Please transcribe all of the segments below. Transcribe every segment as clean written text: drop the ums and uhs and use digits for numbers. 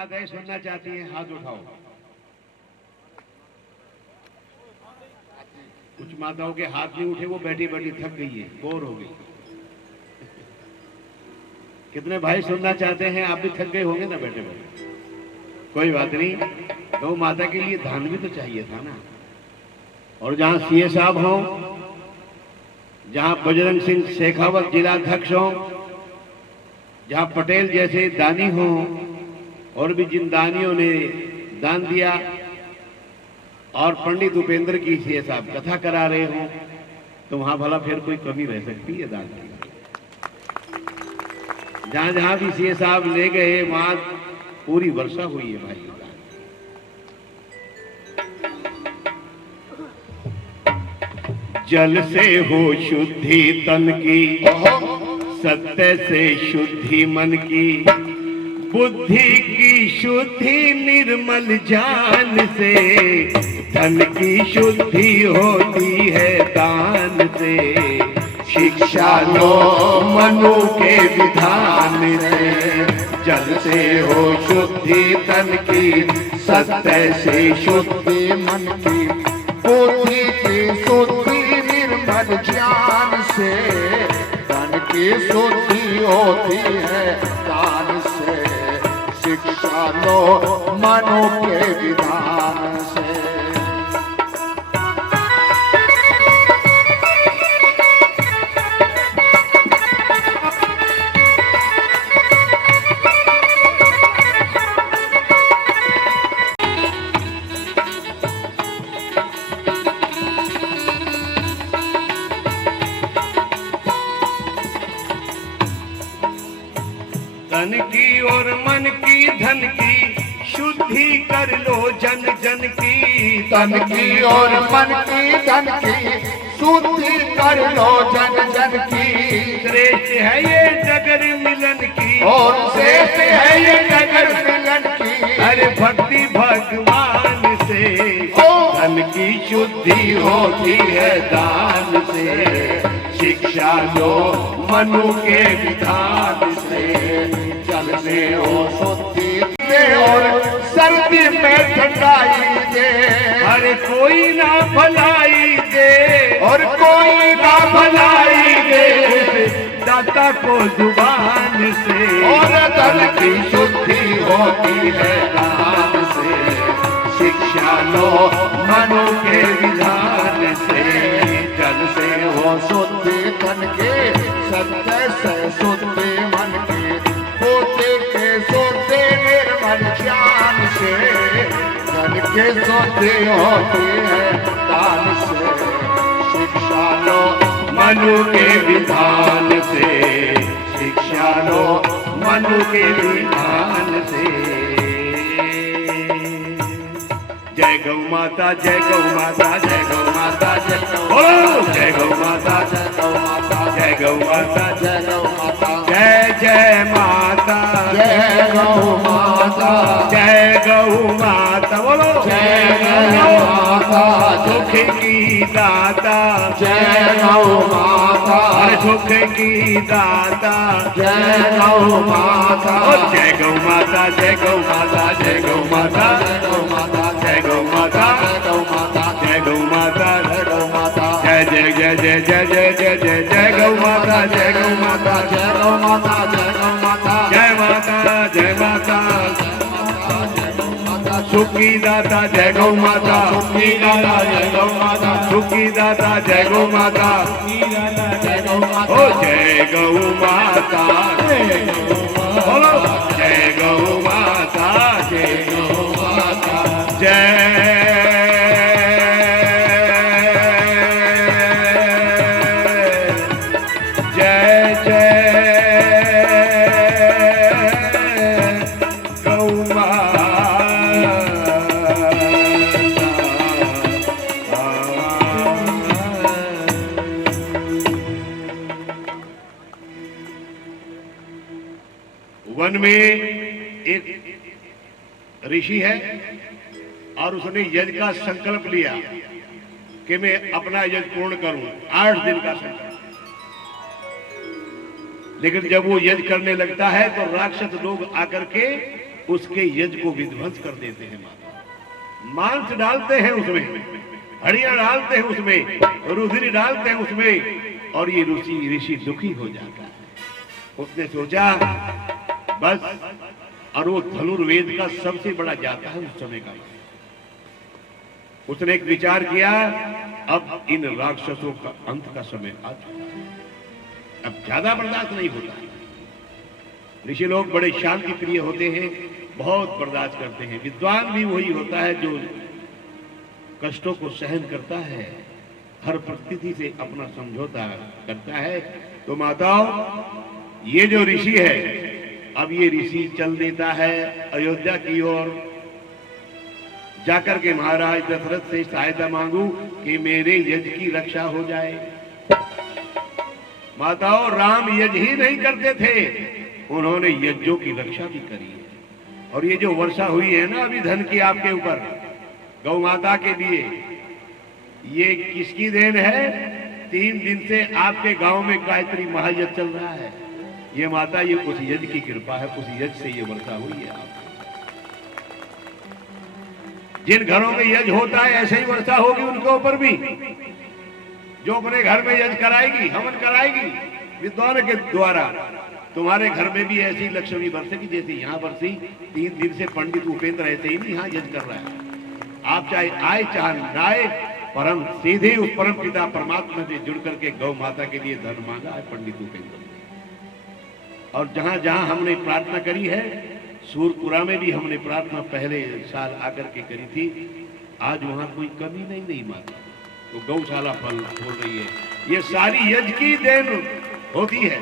माताएं सुनना चाहती हैं हाथ उठाओ। कुछ माताओं के हाथ नहीं उठे, वो बैठी बैठी थक गई है, बोर हो गई। कितने भाई सुनना चाहते हैं? आप भी थक गए होंगे ना बैठे बैठे। कोई बात नहीं, गौ माता के लिए धान भी तो चाहिए था ना। और जहां सीए साहब हों, जहां बजरंग सिंह शेखावत जिला अध्यक्ष हों, जहां पटेल जैसे दानी हों, और भी जिन दानियों ने दान दिया, और पंडित उपेंद्र की सीए साहब कथा करा रहे हों, तो वहां भला फिर कोई कमी रह सकती है दान की? जहां जहां भी सीए साहब ले गए वहां पूरी वर्षा हुई है भाई। जल से हो शुद्धि तन की, सत्य से शुद्धि मन की, बुद्धि की शुद्धि निर्मल ज्ञान से, धन की शुद्धि होती है दान से। शिक्षा लो मनु के विधान से, जल से हो शुद्धि तन की, सत्य से शुद्धि मन की, बुद्धि की शुद्धि निर्मल ज्ञान से, धन की शुद्धि होती है दान से। शिक्षा लो मनु के विधान से। तन की और मन की धन की शुद्धि कर लो जन जन की। तन की और मन की धन की शुद्धि कर लो जन जन की। श्रेष्ठ है ये जगर मिलन की, और श्रेष्ठ है ये जगर मिलन की। अरे भक्ति भगवान से, धन की शुद्धि होती है दान से। शिक्षा लो मनु के विधान से, जल से हो शुद्धि दे और सर्दी में ठंडाई दे। अरे कोई ना भलाई दे, और कोई ना भलाई दे, दाता को जुबान से। और धन की शुद्धि होती है दान से। शिक्षा लो मनु के विधान से, जल से हो शुद्धि तन के, सत्य से शुद्धि मन के, होते के सोते निर्मल ज्ञान से। धन के शुद्धि होती है दान से। शिक्षा लो मनु के विधान से, शिक्षा लो मनु के विधान से। जय गौ माता, जय गौ माता, जय गौ माता, जय गौ, जय गौ माता, जय गौ माता, जय गौ माता, जय गौ माता, जय जय माता, जय गौ माता, जय गौ माता, बोलो जय गौ माता, सुख की दाता, जय गौ माता, सुख की दाता, जय गौ माता, जय गौ माता, जय गौ माता, जय गौ माता, जय गौ माता, जय गौ माता, जय गौ माता, जय गौ माता, जय गौ माता, जय जय जय जय जय जय जय जय जय गौ माता, जय गौ माता, जय गौ माता, जय गौ माता, जय माता, जय माता, सुखी दाता जय गौ माता, सुखी दाता जय गौ माता, सुखी दाता जय गौ माता, जय गौ माता, ओ जय गौ माता, बोलो जय गौ माता, जय गौ माता, जय वन में एक ऋषि है और उसने यज्ञ का संकल्प लिया कि मैं अपना यज्ञ पूर्ण करूं, 8 दिन का संकल्प। लेकिन जब वो यज्ञ करने लगता है तो राक्षस लोग आकर के उसके यज्ञ को विध्वंस कर देते हैं माता। मांस डालते हैं उसमें, हड्डियां डालते हैं उसमें, रुधिर डालते हैं उसमें, और ये ऋषि दुखी हो जाता है। उसने सोचा बस, और वो धनुर्वेद का सबसे बड़ा जाता है उस समय का। उसने एक विचार किया, अब इन राक्षसों का अंत का समय आ चुका है, अब ज्यादा बर्दाश्त नहीं होता। ऋषि लोग बड़े शांति प्रिय होते हैं, बहुत बर्दाश्त करते हैं। विद्वान भी वही होता है जो कष्टों को सहन करता है, हर परिस्थिति से अपना समझौता करता है। तो माताओं, ये जो ऋषि है, अब ये ऋषि चल देता है अयोध्या की ओर, जाकर के महाराज दशरथ से सहायता मांगू कि मेरे यज्ञ की रक्षा हो जाए। माताओं, राम यज्ञ ही नहीं करते थे, उन्होंने यज्ञों की रक्षा भी करी है। और ये जो वर्षा हुई है ना अभी धन की आपके ऊपर, गौ माता के लिए, ये किसकी देन है? 3 दिन से आपके गांव में गायत्री महायज्ञ चल रहा है। ये माता, ये उस यज्ञ की कृपा है, उस यज्ञ से ये वर्षा हुई है। आप जिन घरों में यज्ञ होता है ऐसे ही वर्षा होगी उनके ऊपर भी। जो अपने घर में यज्ञ कराएगी, हवन कराएगी विद्वान के द्वारा, तुम्हारे घर में भी ऐसी लक्ष्मी बरसेगी जैसे यहाँ बरसी। 3 दिन से पंडित उपेंद्र ऐसे ही नहीं यहाँ यज्ञ कर रहा है। आप चाहे आए चाहे ना आए, परम सीधे उस परम पिता परमात्मा से जुड़ करके गौ माता के लिए धन मांगा है पंडित उपेंद्र। और जहां जहां हमने प्रार्थना करी है, सूरपुरा में भी हमने प्रार्थना पहले साल आकर के करी थी, आज वहां कोई कमी नहीं माता। तो गौशाला फल हो रही है, ये सारी यज्ञ की देन होती है।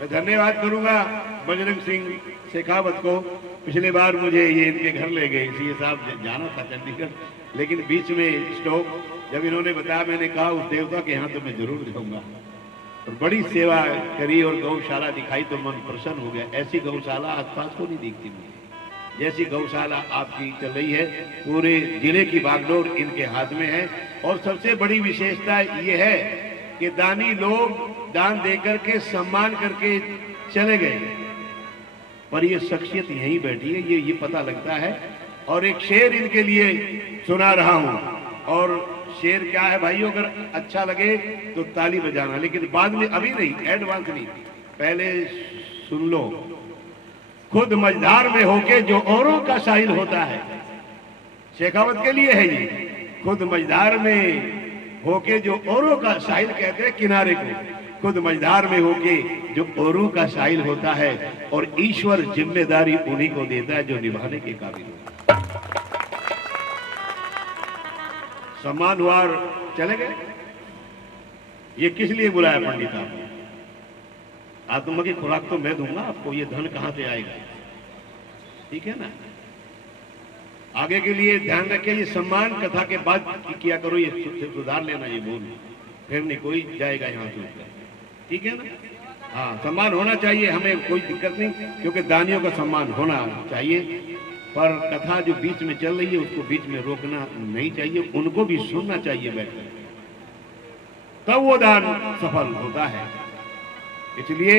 मैं धन्यवाद करूंगा बजरंग सिंह शेखावत को। पिछले बार मुझे ये इनके घर ले गए, सीए साहब जाना था चंडीगढ़, लेकिन बीच में स्टॉप, जब इन्होंने बताया मैंने कहा उस देवता के यहाँ तो मैं जरूर जाऊंगा। और बड़ी सेवा करी और गौशाला दिखाई तो मन प्रसन्न हो गया। ऐसी गौशाला आसपास को नहीं दिखती मुझे, जैसी गौशाला आपकी चल रही है। पूरे जिले की बागडोर इनके हाथ में है। और सबसे बड़ी विशेषता ये है कि दानी लोग दान देकर के सम्मान करके चले गए, पर ये शख्सियत यहीं बैठी है, ये पता लगता है। और एक शेर इनके लिए सुना रहा हूं, और शेर क्या है भाइयों, अगर अच्छा लगे तो ताली बजाना, लेकिन बाद में, अभी नहीं, एडवांस नहीं, पहले सुन लो। खुद मझधार में होके जो औरों का साहिल होता है, शेखावत के लिए है ये। खुद मझधार में होके जो औरों का साहिल कहते हैं किनारे को, खुद मझधार में होके जो औरों का साहिल होता है, और ईश्वर जिम्मेदारी उन्हीं को देता है जो निभाने के काबिल होता है। सम्मान हुआ, चले गए। ये किस लिए बुलाया पंडित आपने? आत्मा की खुराक तो मैं दूंगा आपको, ये धन कहां से आएगा? ठीक है ना। आगे के लिए ध्यान रखिए, ये सम्मान कथा के बाद किया करो, ये सुधार लेना, ये बोल, फिर नहीं कोई जाएगा यहाँ से ऊपर। ठीक है ना। हाँ, सम्मान होना चाहिए, हमें कोई दिक्कत नहीं, क्योंकि दानियों का सम्मान होना चाहिए। पर कथा जो बीच में चल रही है उसको बीच में रोकना नहीं चाहिए, उनको भी सुनना चाहिए बैठकर, तब वो दान सफल होता है। इसलिए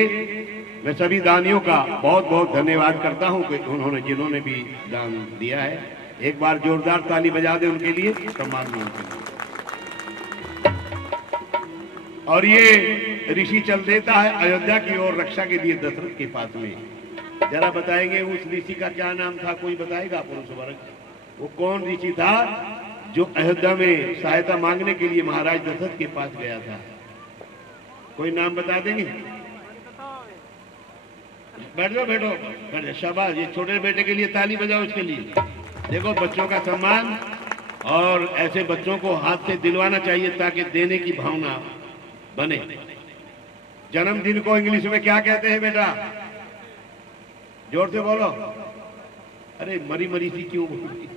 मैं सभी दानियों का बहुत बहुत धन्यवाद करता हूं कि उन्होंने, जिन्होंने भी दान दिया है। एक बार जोरदार ताली बजा दे उनके लिए, सम्मान में उनके लिए। और ये ऋषि चल देता है अयोध्या की ओर रक्षा के लिए दशरथ के पास में। जरा बताएंगे उस ऋषि का क्या नाम था? कोई बताएगा पुरुष वर्ग? वो कौन ऋषि था जो अयोध्या में सहायता मांगने के लिए महाराज दशरथ के पास गया था? कोई नाम बता देंगे? बैठो बैठो बैठो, शाबाश। ये छोटे बेटे के लिए ताली बजाओ, इसके लिए। देखो, बच्चों का सम्मान, और ऐसे बच्चों को हाथ से दिलवाना चाहिए ताकि देने की भावना बने। जन्मदिन को इंग्लिश में क्या कहते हैं बेटा? जोर से बोलो। अरे मरी मरी सी क्यों बोली?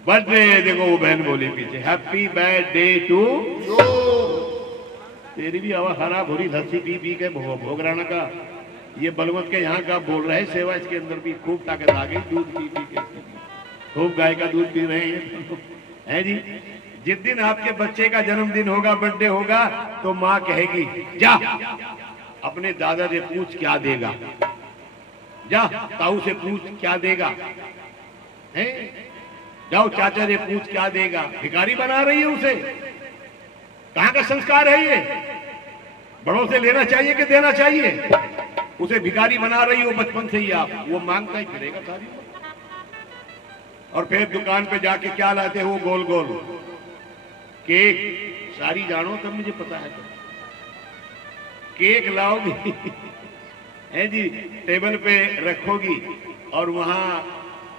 बर्थडे। देखो वो बहन बोली पीछे, हैप्पी बर्थडे टू यू। तेरी भी आवाज हरा भूरी लस्सी पी पी के भोगराना का, ये बलवंत के यहाँ का बोल रहे सेवा, इसके अंदर भी खूब ताकत आ गई, दूध पी पी के खूब गाय का दूध पी रहे हैं जी। जिस दिन आपके बच्चे का जन्मदिन होगा, बर्थडे होगा, तो माँ कहेगी जा अपने दादा से पूछ क्या देगा। जा ताऊ से पूछ क्या देगा, है? जाओ चाचा से पूछ क्या देगा। भिखारी बना रही है उसे। कहां का संस्कार है ये? बड़ों से लेना चाहिए कि देना चाहिए? उसे भिखारी बना रही हो बचपन से ही आप, वो मांगता ही फिरेगा सारी। और फिर दुकान पे जाके क्या लाते हो? गोल गोल केक, सारी जानो तब मुझे पता है। केक लाओगी है जी, टेबल पे रखोगी और वहां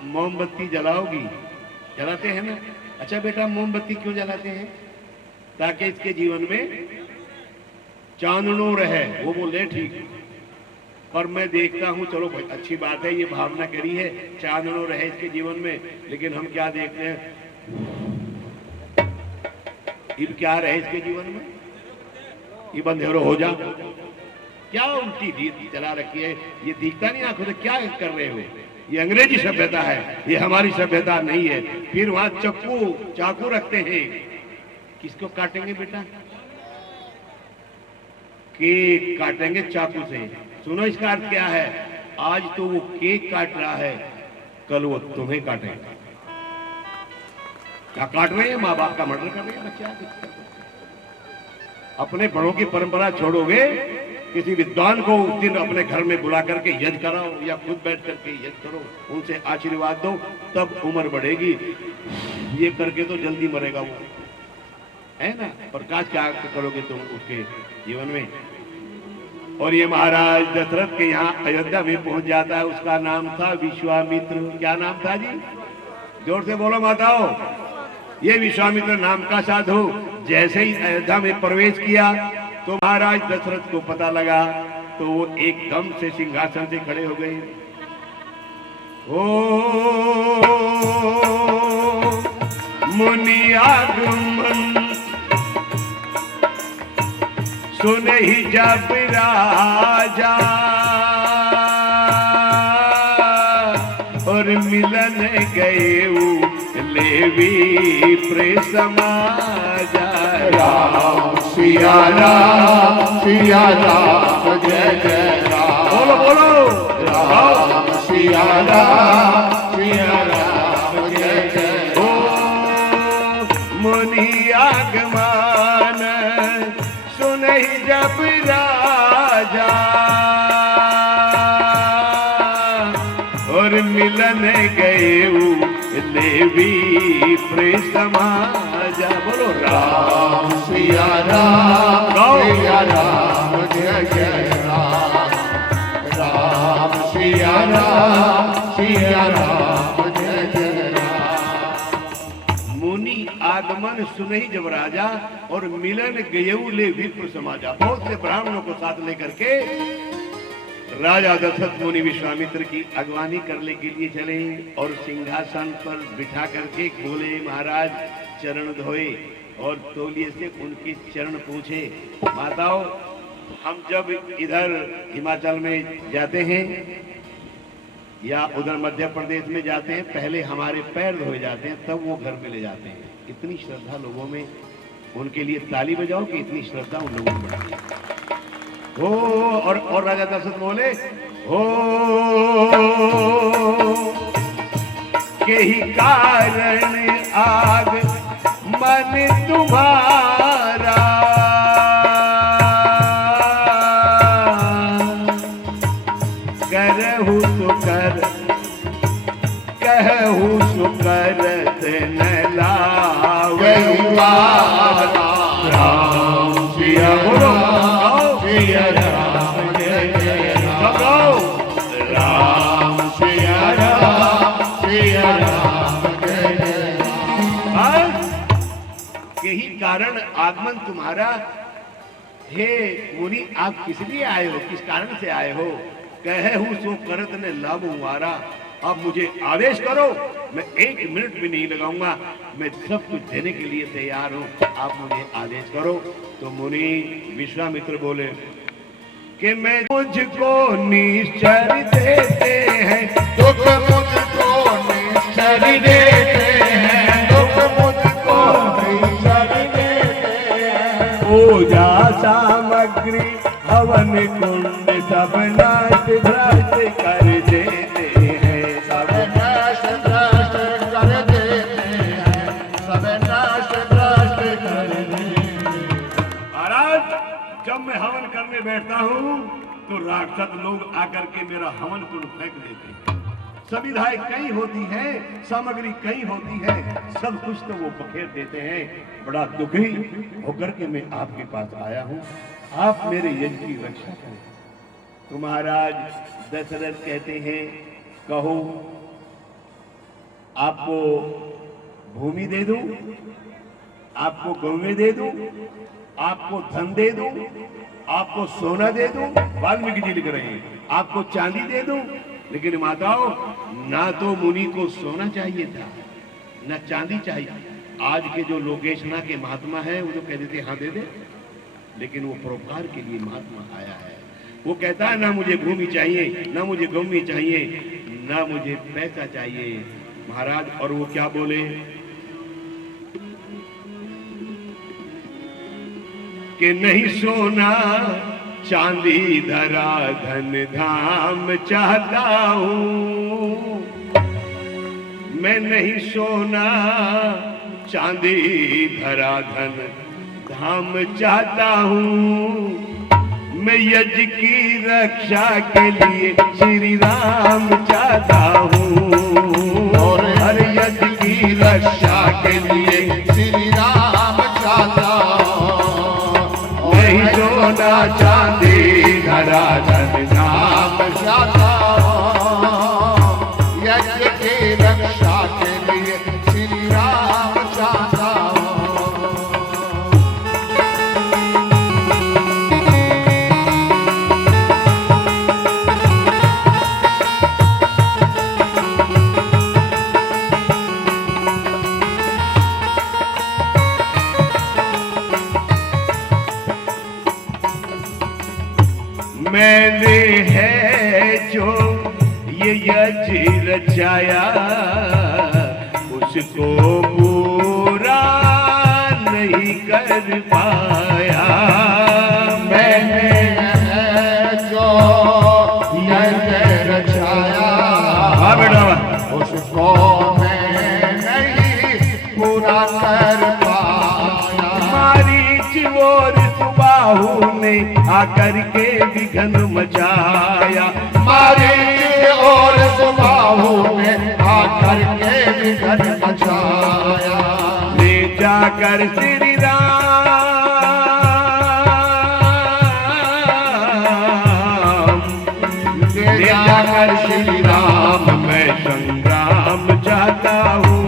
मोमबत्ती जलाओगी। जलाते हैं ना? अच्छा बेटा मोमबत्ती क्यों जलाते हैं? ताकि इसके जीवन में चांदनो रहे। वो बोले ठीक, पर मैं देखता हूं, चलो भाई अच्छी बात है, ये भावना करी है चांदनो रहे इसके जीवन में, लेकिन हम क्या देखते हैं? ये क्या रहे इसके जीवन में? ये बंधेरो हो जा। क्या उल्टी दीद चला रखी है? ये दिखता नहीं आंखों से? क्या कर रहे हो? ये अंग्रेजी सभ्यता है, ये हमारी सभ्यता नहीं है। फिर वहां चाकू रखते हैं। किसको काटेंगे बेटा? केक काटेंगे चाकू से। सुनो इसका अर्थ क्या है? आज तो वो केक काट रहा है, कल वो तुम्हें काटेगा। क्या काट रहे हैं? माँ बाप का मर्डर कर रहे हैं। क्या अपने बड़ों की परंपरा छोड़ोगे? किसी विद्वान को उस दिन अपने घर में बुला करके यज्ञ कराओ या खुद बैठ करके यज्ञ करो, उनसे आशीर्वाद दो, तब उम्र बढ़ेगी। ये करके तो जल्दी मरेगा वो, है ना? प्रकाश क्या करोगे तुम उसके जीवन में? और ये महाराज दशरथ के यहाँ अयोध्या में पहुंच जाता है। उसका नाम था विश्वामित्र। क्या नाम था जी? जोर से बोलो माताओं। ये विश्वामित्र नाम का साधु जैसे ही अयोध्या में प्रवेश किया तो महाराज दशरथ को पता लगा, तो वो एकदम से सिंहासन से खड़े हो गए। ओ मुनि आगमन सुन ही जब राजा, और मिलन गए लेवी प्रे समाजा। राम सिया राम जय जय राम। बोलो बोलो राम सिया राम जय जय। ओ मुनि आगमन सुनहि जब राजा, और मिलन गए लेवी प्रे समाजा। बोलो राम सिया राम जय जय राम। राम सिया राम जय जय राम। मुनि आगमन सुनहि जब राजा, और मिलन गयऊ ले विप्र समाजा। बहुत से ब्राह्मणों को साथ लेकर के राजा दशरथ मुनि विश्वामित्र की अगवानी करने के लिए चले और सिंहासन पर बिठा करके बोले, महाराज चरण धोए और तौलिए से उनके चरण पूछे। माताओं, हम जब इधर हिमाचल में जाते हैं या उधर मध्य प्रदेश में जाते हैं, पहले हमारे पैर धोए जाते हैं, तब वो घर में ले जाते हैं। इतनी श्रद्धा लोगों में, उनके लिए ताली बजाओ कि इतनी श्रद्धा उन लोगों में बढ़ती है। हो और राजा दशरथ बोले, हो के ही कारण आग मन तुम्हारा, करहु सुकर कहु सुकरत न लावे। राम सिया बोलो सिया राम जय जय राम। राम सिया राम जय जय राम। यही कारण आगमन तुम्हारा। हे मुनि, आप किस लिए आए हो? किस कारण से आए हो? कहे हूं सो करत ने लाभ हुआरा। आप मुझे आदेश करो, मैं 1 मिनट भी नहीं लगाऊंगा, मैं सब कुछ देने के लिए तैयार हूं। आप मुझे आदेश करो। तो मुनि विश्वामित्र बोले कि मैं मुझको निश्चर देते हैं, दुख मुझको निश्चर देते हैं। दुख मुझको निश्चर देते हैं। पूजा सामग्री हवन कुंड सब नाश भ्रष्ट कर दे। जब मैं हवन करने बैठता हूँ तो राक्षस लोग आकर के मेरा हवन कुंड फेंक देते हैं। सुविधाएं कई होती है, सामग्री कई होती है, सब कुछ तो वो बखेर देते हैं। बड़ा दुखी होकर के मैं आपके पास आया हूँ, आप मेरे यज्ञ की रक्षा करें। तो महाराज दशरथ कहते हैं, कहो आपको भूमि दे दूं, आपको गौवें दे दूं, आपको धन दे दूं, आपको सोना दे दूं। वाल्मीकि जी लिख रहे हैं आपको चांदी दे दूं। लेकिन माताओं, ना तो मुनि को सोना चाहिए था, ना चांदी चाहिए। आज के जो लोकेशना के महात्मा है वो तो कह देते हाँ दे दे, लेकिन वो परोपकार के लिए महात्मा आया है। वो कहता है ना मुझे भूमि चाहिए, ना मुझे गौवी चाहिए, ना मुझे पैसा चाहिए महाराज। और वो क्या बोले, कि नहीं सोना चांदी धरा धन धाम चाहता हूं, मैं नहीं सोना चांदी धरा धन धाम चाहता हूं, मैं यज्ञ की रक्षा के लिए श्री राम चाहता हूं। और हर यज्ञ की रक्षा के लिए श्री राम चाहता हूं। नहीं सोना चांदी धरा धन राम चाहता हूं। यज्ञ की रक्षा के लिए श्री राम चाहता हूं। मैंने है जो ये यज्ञ रचाया, उसको पूरा नहीं कर पाया। मैंने है जो यज्ञ रचाया, हाँ बेटा, उसको मैं नहीं पूरा कर पाया। मारीच और सुबाहु ने आकर के विघन मचाया। मारीच और सुबाहु ने आकर के विघन मचाया। ले जाकर श्री राम, ले जाकर श्री राम मैं संग्राम चाहता हूँ।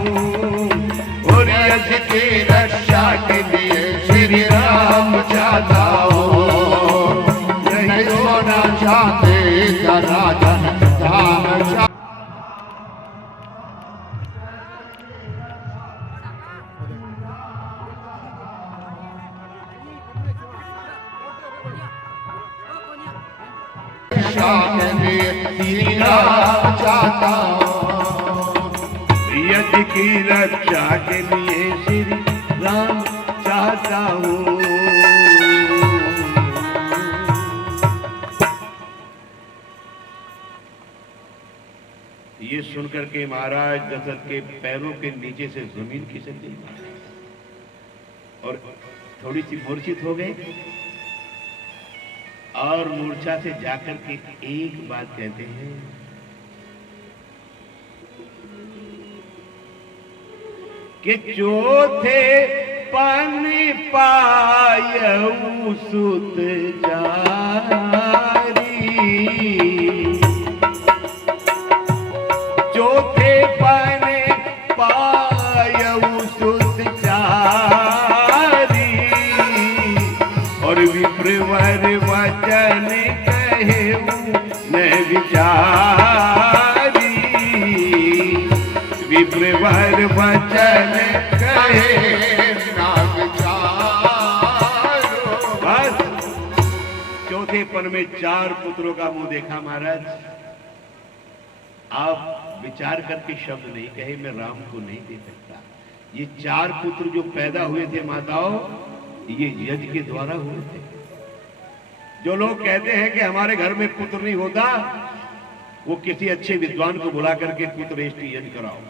और यज्ञ की रक्षा के लिए श्री राम चाहता हूँ। नहीं सोना चाहते धरा धन धाम चाहते। श्री राम चाहता हूं। यज्ञ की रक्षा के लिए श्री राम चाहता हूँ। ये सुनकर के महाराज दशरथ के पैरों के नीचे से जमीन खिसक गई और थोड़ी सी मूर्छित हो गए। और मूर्छा से जाकर के एक बात कहते हैं, कि चौथे पन पायऊ सुत जारी। चौथे पन पायऊ सुत जारी। और विप्रवर वचन कहेऊ न विचारी। विप्रवर वचन कहे ना विचारो। बस चौथे पन में 4 पुत्रों का मुंह देखा महाराज। आप विचार करके शब्द नहीं कहे, मैं राम को नहीं दे सकता। ये 4 पुत्र जो पैदा हुए थे माताओं, ये यज्ञ के द्वारा हुए थे। जो लोग कहते हैं कि हमारे घर में पुत्र नहीं होता, वो किसी अच्छे विद्वान को बुला करके पुत्रेष्टि यज्ञ कराओ।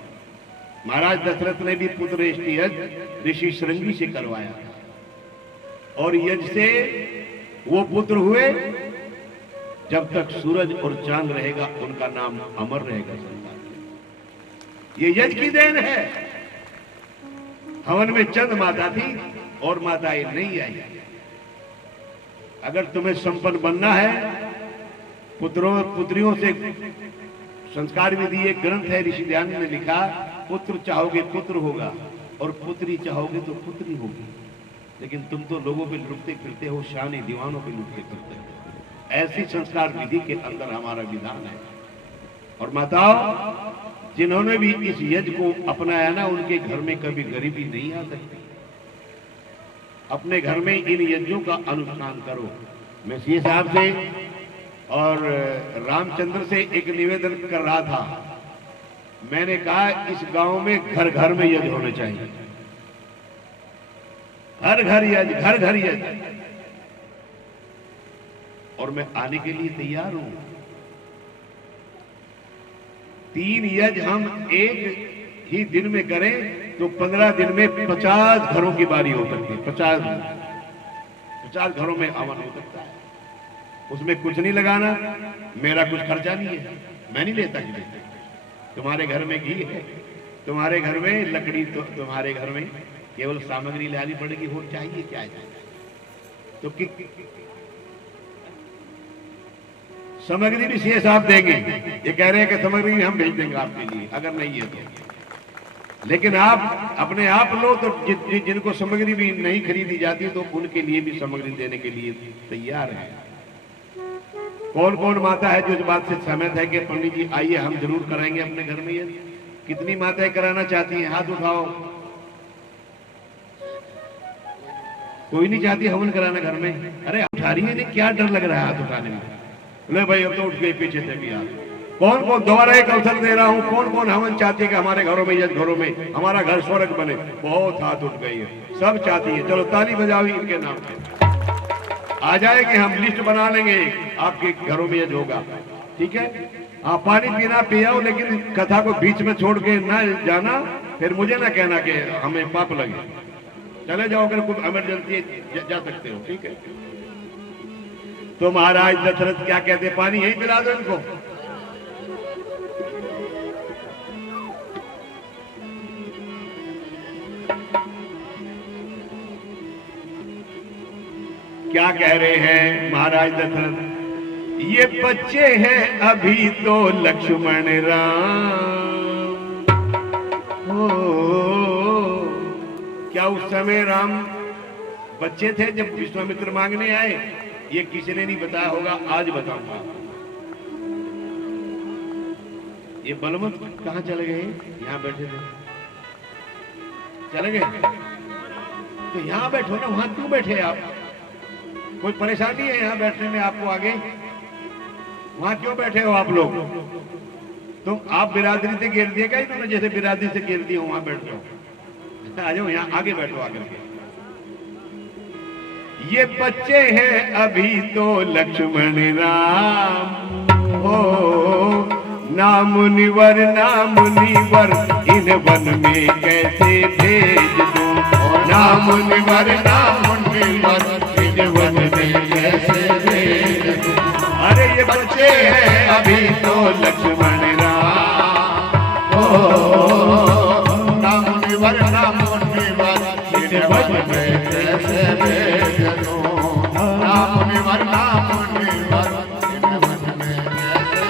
महाराज दशरथ ने भी पुत्रेष्टि यज्ञ ऋषि श्रृंगी से करवाया। और यज्ञ से वो पुत्र हुए, जब तक सूरज और चांद रहेगा उनका नाम अमर रहेगा संसार में। ये यज्ञ की देन है। हवन में चंद माता थी और माताएं नहीं आई। अगर तुम्हें संपन्न बनना है, पुत्रों पुत्रियों से संस्कार विधि एक ग्रंथ है, ऋषि दयानंद ने लिखा, पुत्र चाहोगे पुत्र होगा और पुत्री चाहोगे तो पुत्री होगी। लेकिन तुम तो लोगों पे लुटते फिरते हो, शानी दीवानों पे लुटते फिरते हो। ऐसी संस्कार विधि के अंदर हमारा विधान है। और माताओं, जिन्होंने भी इस यज्ञ को अपनाया ना, उनके घर में कभी गरीबी नहीं आ सकती। अपने घर में इन यज्ञों का अनुष्ठान करो। मैं सीए साहब से और रामचंद्र से एक निवेदन कर रहा था। मैंने कहा इस गांव में घर घर में यज्ञ होने चाहिए, हर घर यज्ञ, घर घर यज्ञ। और मैं आने के लिए तैयार हूं। 3 यज्ञ हम एक ही दिन में करें तो 15 दिन में 50 घरों की बारी हो सकती है। 50 घरों में हवन हो सकता है। उसमें कुछ नहीं लगाना, मेरा कुछ खर्चा नहीं है, मैं नहीं लेता कि तुम्हारे घर में घी है, तुम्हारे घर में लकड़ी, तो तुम्हारे घर में केवल सामग्री लानी पड़ेगी। वो चाहिए क्या है तो सामग्री भी सीए साहब देंगे। ये कह रहे हैं कि सामग्री हम भेज देंगे आपके लिए, अगर नहीं है तो। लेकिन आप अपने आप लो तो जिनको सामग्री भी नहीं खरीदी जाती तो उनके लिए भी सामग्री देने के लिए तैयार है। कौन कौन माता है जो इस बात से सहमत है कि पंडित जी आइए हम जरूर कराएंगे अपने घर में? ये कितनी माताएं कराना चाहती हैं? हाथ उठाओ। कोई नहीं चाहती हवन कराना घर में? अरे उठा रही है नहीं, क्या डर लग रहा है हाथ उठाने में? ले भाई अब तो उठ गए पीछे से भी आप। कौन कौन, दोबारा एक अवसर दे रहा हूं, कौन कौन हवन चाहती है कि हमारे घरों में, यज्ञ घरों में हमारा घर स्वर्ग बने? बहुत हाथ उठ गई है, सब चाहती है। चलो ताली बजाओ इनके नाम पे। आ जाए कि हम लिस्ट बना लेंगे, आपके घरों में यज्ञ होगा, ठीक है? आप पानी पीना पियाओ, लेकिन कथा को बीच में छोड़ के ना जाना, फिर मुझे ना कहना कि हमें पाप लगे। चले जाओ, अगर कुछ इमरजेंसी जा सकते हो, ठीक है? तो महाराज दशरथ क्या कहते, पानी यही पिला दो इनको। क्या कह रहे हैं महाराज दशरथ? ये बच्चे हैं अभी तो लक्ष्मण राम। हो क्या उस समय राम बच्चे थे जब विश्वामित्र मांगने आए? ये किसी ने नहीं बताया होगा, आज बताऊंगा। ये बलवंत कहां चले गए? यहां बैठे थे, चले गए? तो यहां बैठो ना, वहां क्यों बैठे आप? कोई परेशानी है यहां बैठने में आपको? आगे वहां क्यों बैठे हो आप लोग? तुम आप बिरादरी से घेर दिए क्या इन्होंने? जैसे बिरादरी से घेर दिए वहां बैठ जाओ। आ जाओ यहाँ आगे बैठो आकर के। ये बच्चे हैं अभी तो लक्ष्मण राम। हो ना मुनिवर ना मुनिवर, इन वन में कैसे भेज दूं? ना मुनिवर ना मुनिवर, इन वन में कैसे भेज दूं? अरे ये बच्चे हैं अभी तो लक्ष्मण राम। हो ना मुनिवर ना मुनिवर, इन वन में कैसे भेज दूं? ना मुनिवर ना मुनिवर, इन वन में कैसे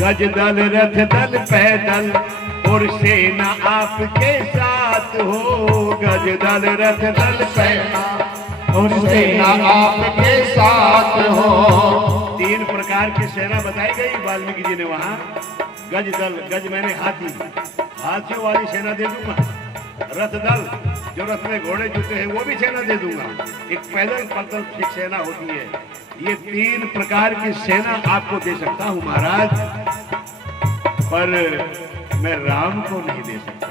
गज दल रथ दल पैदल और सेना आपके साथ हो। गज दल रथ दल पैदल और सेना आपके साथ हो। 3 प्रकार की सेना बताई गई वाल्मीकि जी ने वहां। गज दल, गज मैंने हाथी, हाथियों वाली सेना दे दूंगा, रथ दल जो रथ में घोड़े जुटे हैं वो भी सेना दे दूंगा, एक पैदल पलटन एक सेना होती है। ये 3 प्रकार की सेना आपको दे सकता हूं महाराज, पर मैं राम को नहीं दे सकता।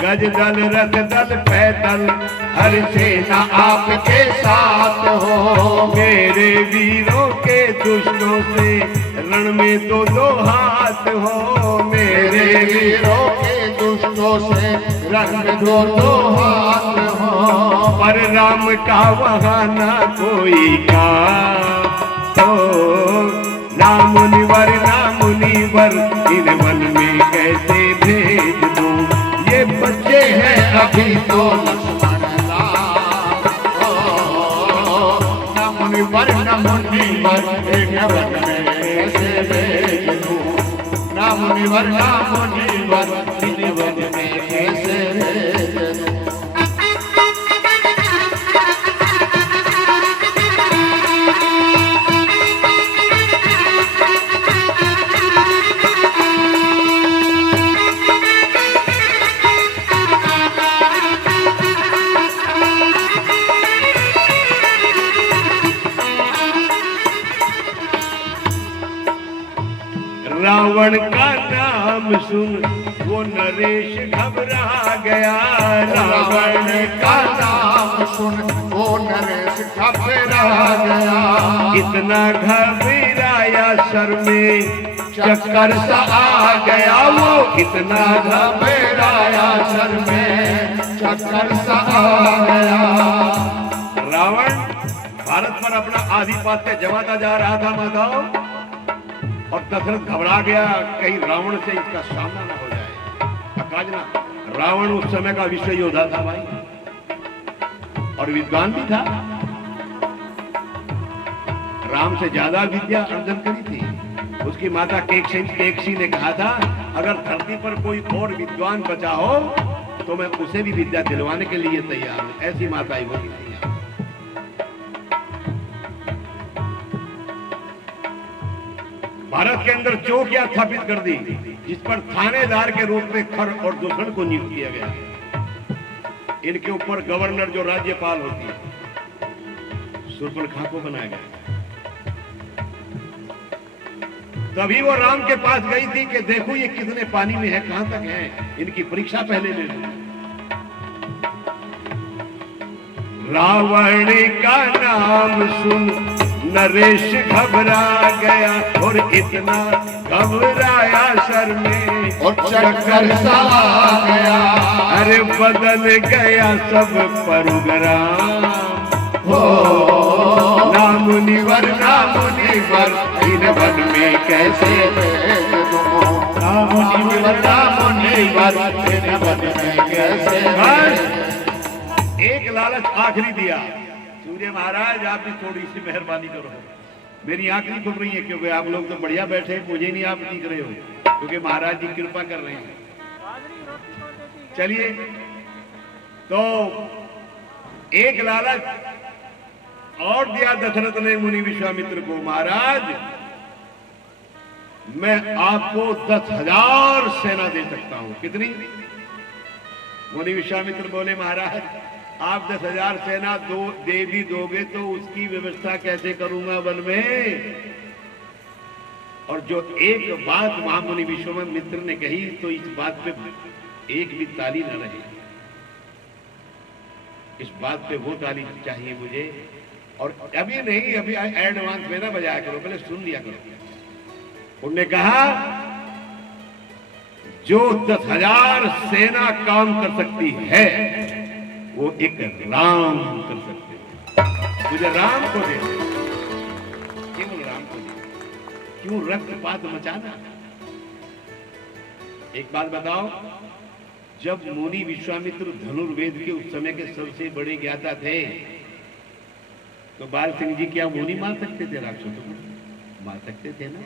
गज दल रथ दल पैदल हर सेना आपके साथ हो, मेरे वीरों के दुश्मनों से रण में तो 2 हाथ हो, मेरे वीरों के दुश्मनों से रण में 2 हाथ हो, पर राम का वहां ना कोई का हो, नाम मुनिवर इन वन में कैसे भेज दूं, ये बच्चे हैं अभी तो लक्ष्मण लाल, ना मुनिवर इन वन में कैसे भेज दूं, ना मुनिवर इन वन में कैसे भेज दूं। रावण का नाम सुन वो नरेश घबरा गया, रावण का नाम सुन वो नरेश घबरा गया, इतना घबराया सर में चक्कर सा आ गया, वो इतना घबराया सर में चक्कर सा आ गया। रावण भारत पर अपना आधिपत्य जमाता जा रहा था माताओं, और दशरथ घबरा गया कहीं रावण से इसका सामना ना हो जाए। अकाजना रावण उस समय का विश्व योद्धा था भाई, और विद्वान भी था, राम से ज्यादा विद्या अर्जन करी थी। उसकी माता केकसी ने कहा था अगर धरती पर कोई और विद्वान बचा हो तो मैं उसे भी विद्या दिलवाने के लिए तैयार हूं। ऐसी माता ही होगी। भारत के अंदर चौकियां स्थापित कर दी जिस पर थानेदार के रूप में खर और दूषण को नियुक्त किया गया। इनके ऊपर गवर्नर जो राज्यपाल होती है शूर्पणखा को बनाया गया। तभी वो राम के पास गई थी कि देखो ये कितने पानी में है, कहां तक है, इनकी परीक्षा पहले ले लो। रावण का नाम सुन नरेश घबरा गया, और इतना घबराया सर में और चक्कर सा आ गया, अरे बदल गया सब प्रोग्राम हो, ना मुनिवर इन वन में कैसे भेज दूं, ना मुनिवर इन वन में कैसे। एक लालच आखिरी दिया, सूर्य महाराज आप भी थोड़ी सी मेहरबानी करो, मेरी आंख नहीं खुल रही है क्योंकि आप लोग तो बढ़िया बैठे, मुझे नहीं आप दिख रहे हो क्योंकि महाराज जी कृपा कर रहे हैं। चलिए तो एक लालच और दिया दशरथ ने मुनि विश्वामित्र को, महाराज मैं आपको 10,000 सेना दे सकता हूं। कितनी? मुनि विश्वामित्र बोले महाराज आप 10,000 सेना दे भी दोगे तो उसकी व्यवस्था कैसे करूंगा वन में। और जो एक बात महामुनि विश्वामित्र ने कही तो इस बात पे एक भी ताली न रही, इस बात पे वो ताली चाहिए मुझे। और अभी नहीं, अभी एडवांस में ना बजाया करो, पहले सुन लिया करो। उन्होंने कहा जो 10,000 सेना काम कर सकती है वो एक राम कर सकते हैं। मुझे राम को दे, केवल राम को दे, क्यों रक्तपात मचाना। एक बात बताओ, जब मुनि विश्वामित्र धनुर्वेद के उस समय के सबसे बड़े ज्ञाता थे तो बाल सिंह जी क्या मुनि मार सकते थे? राक्षसों को मार सकते थे ना,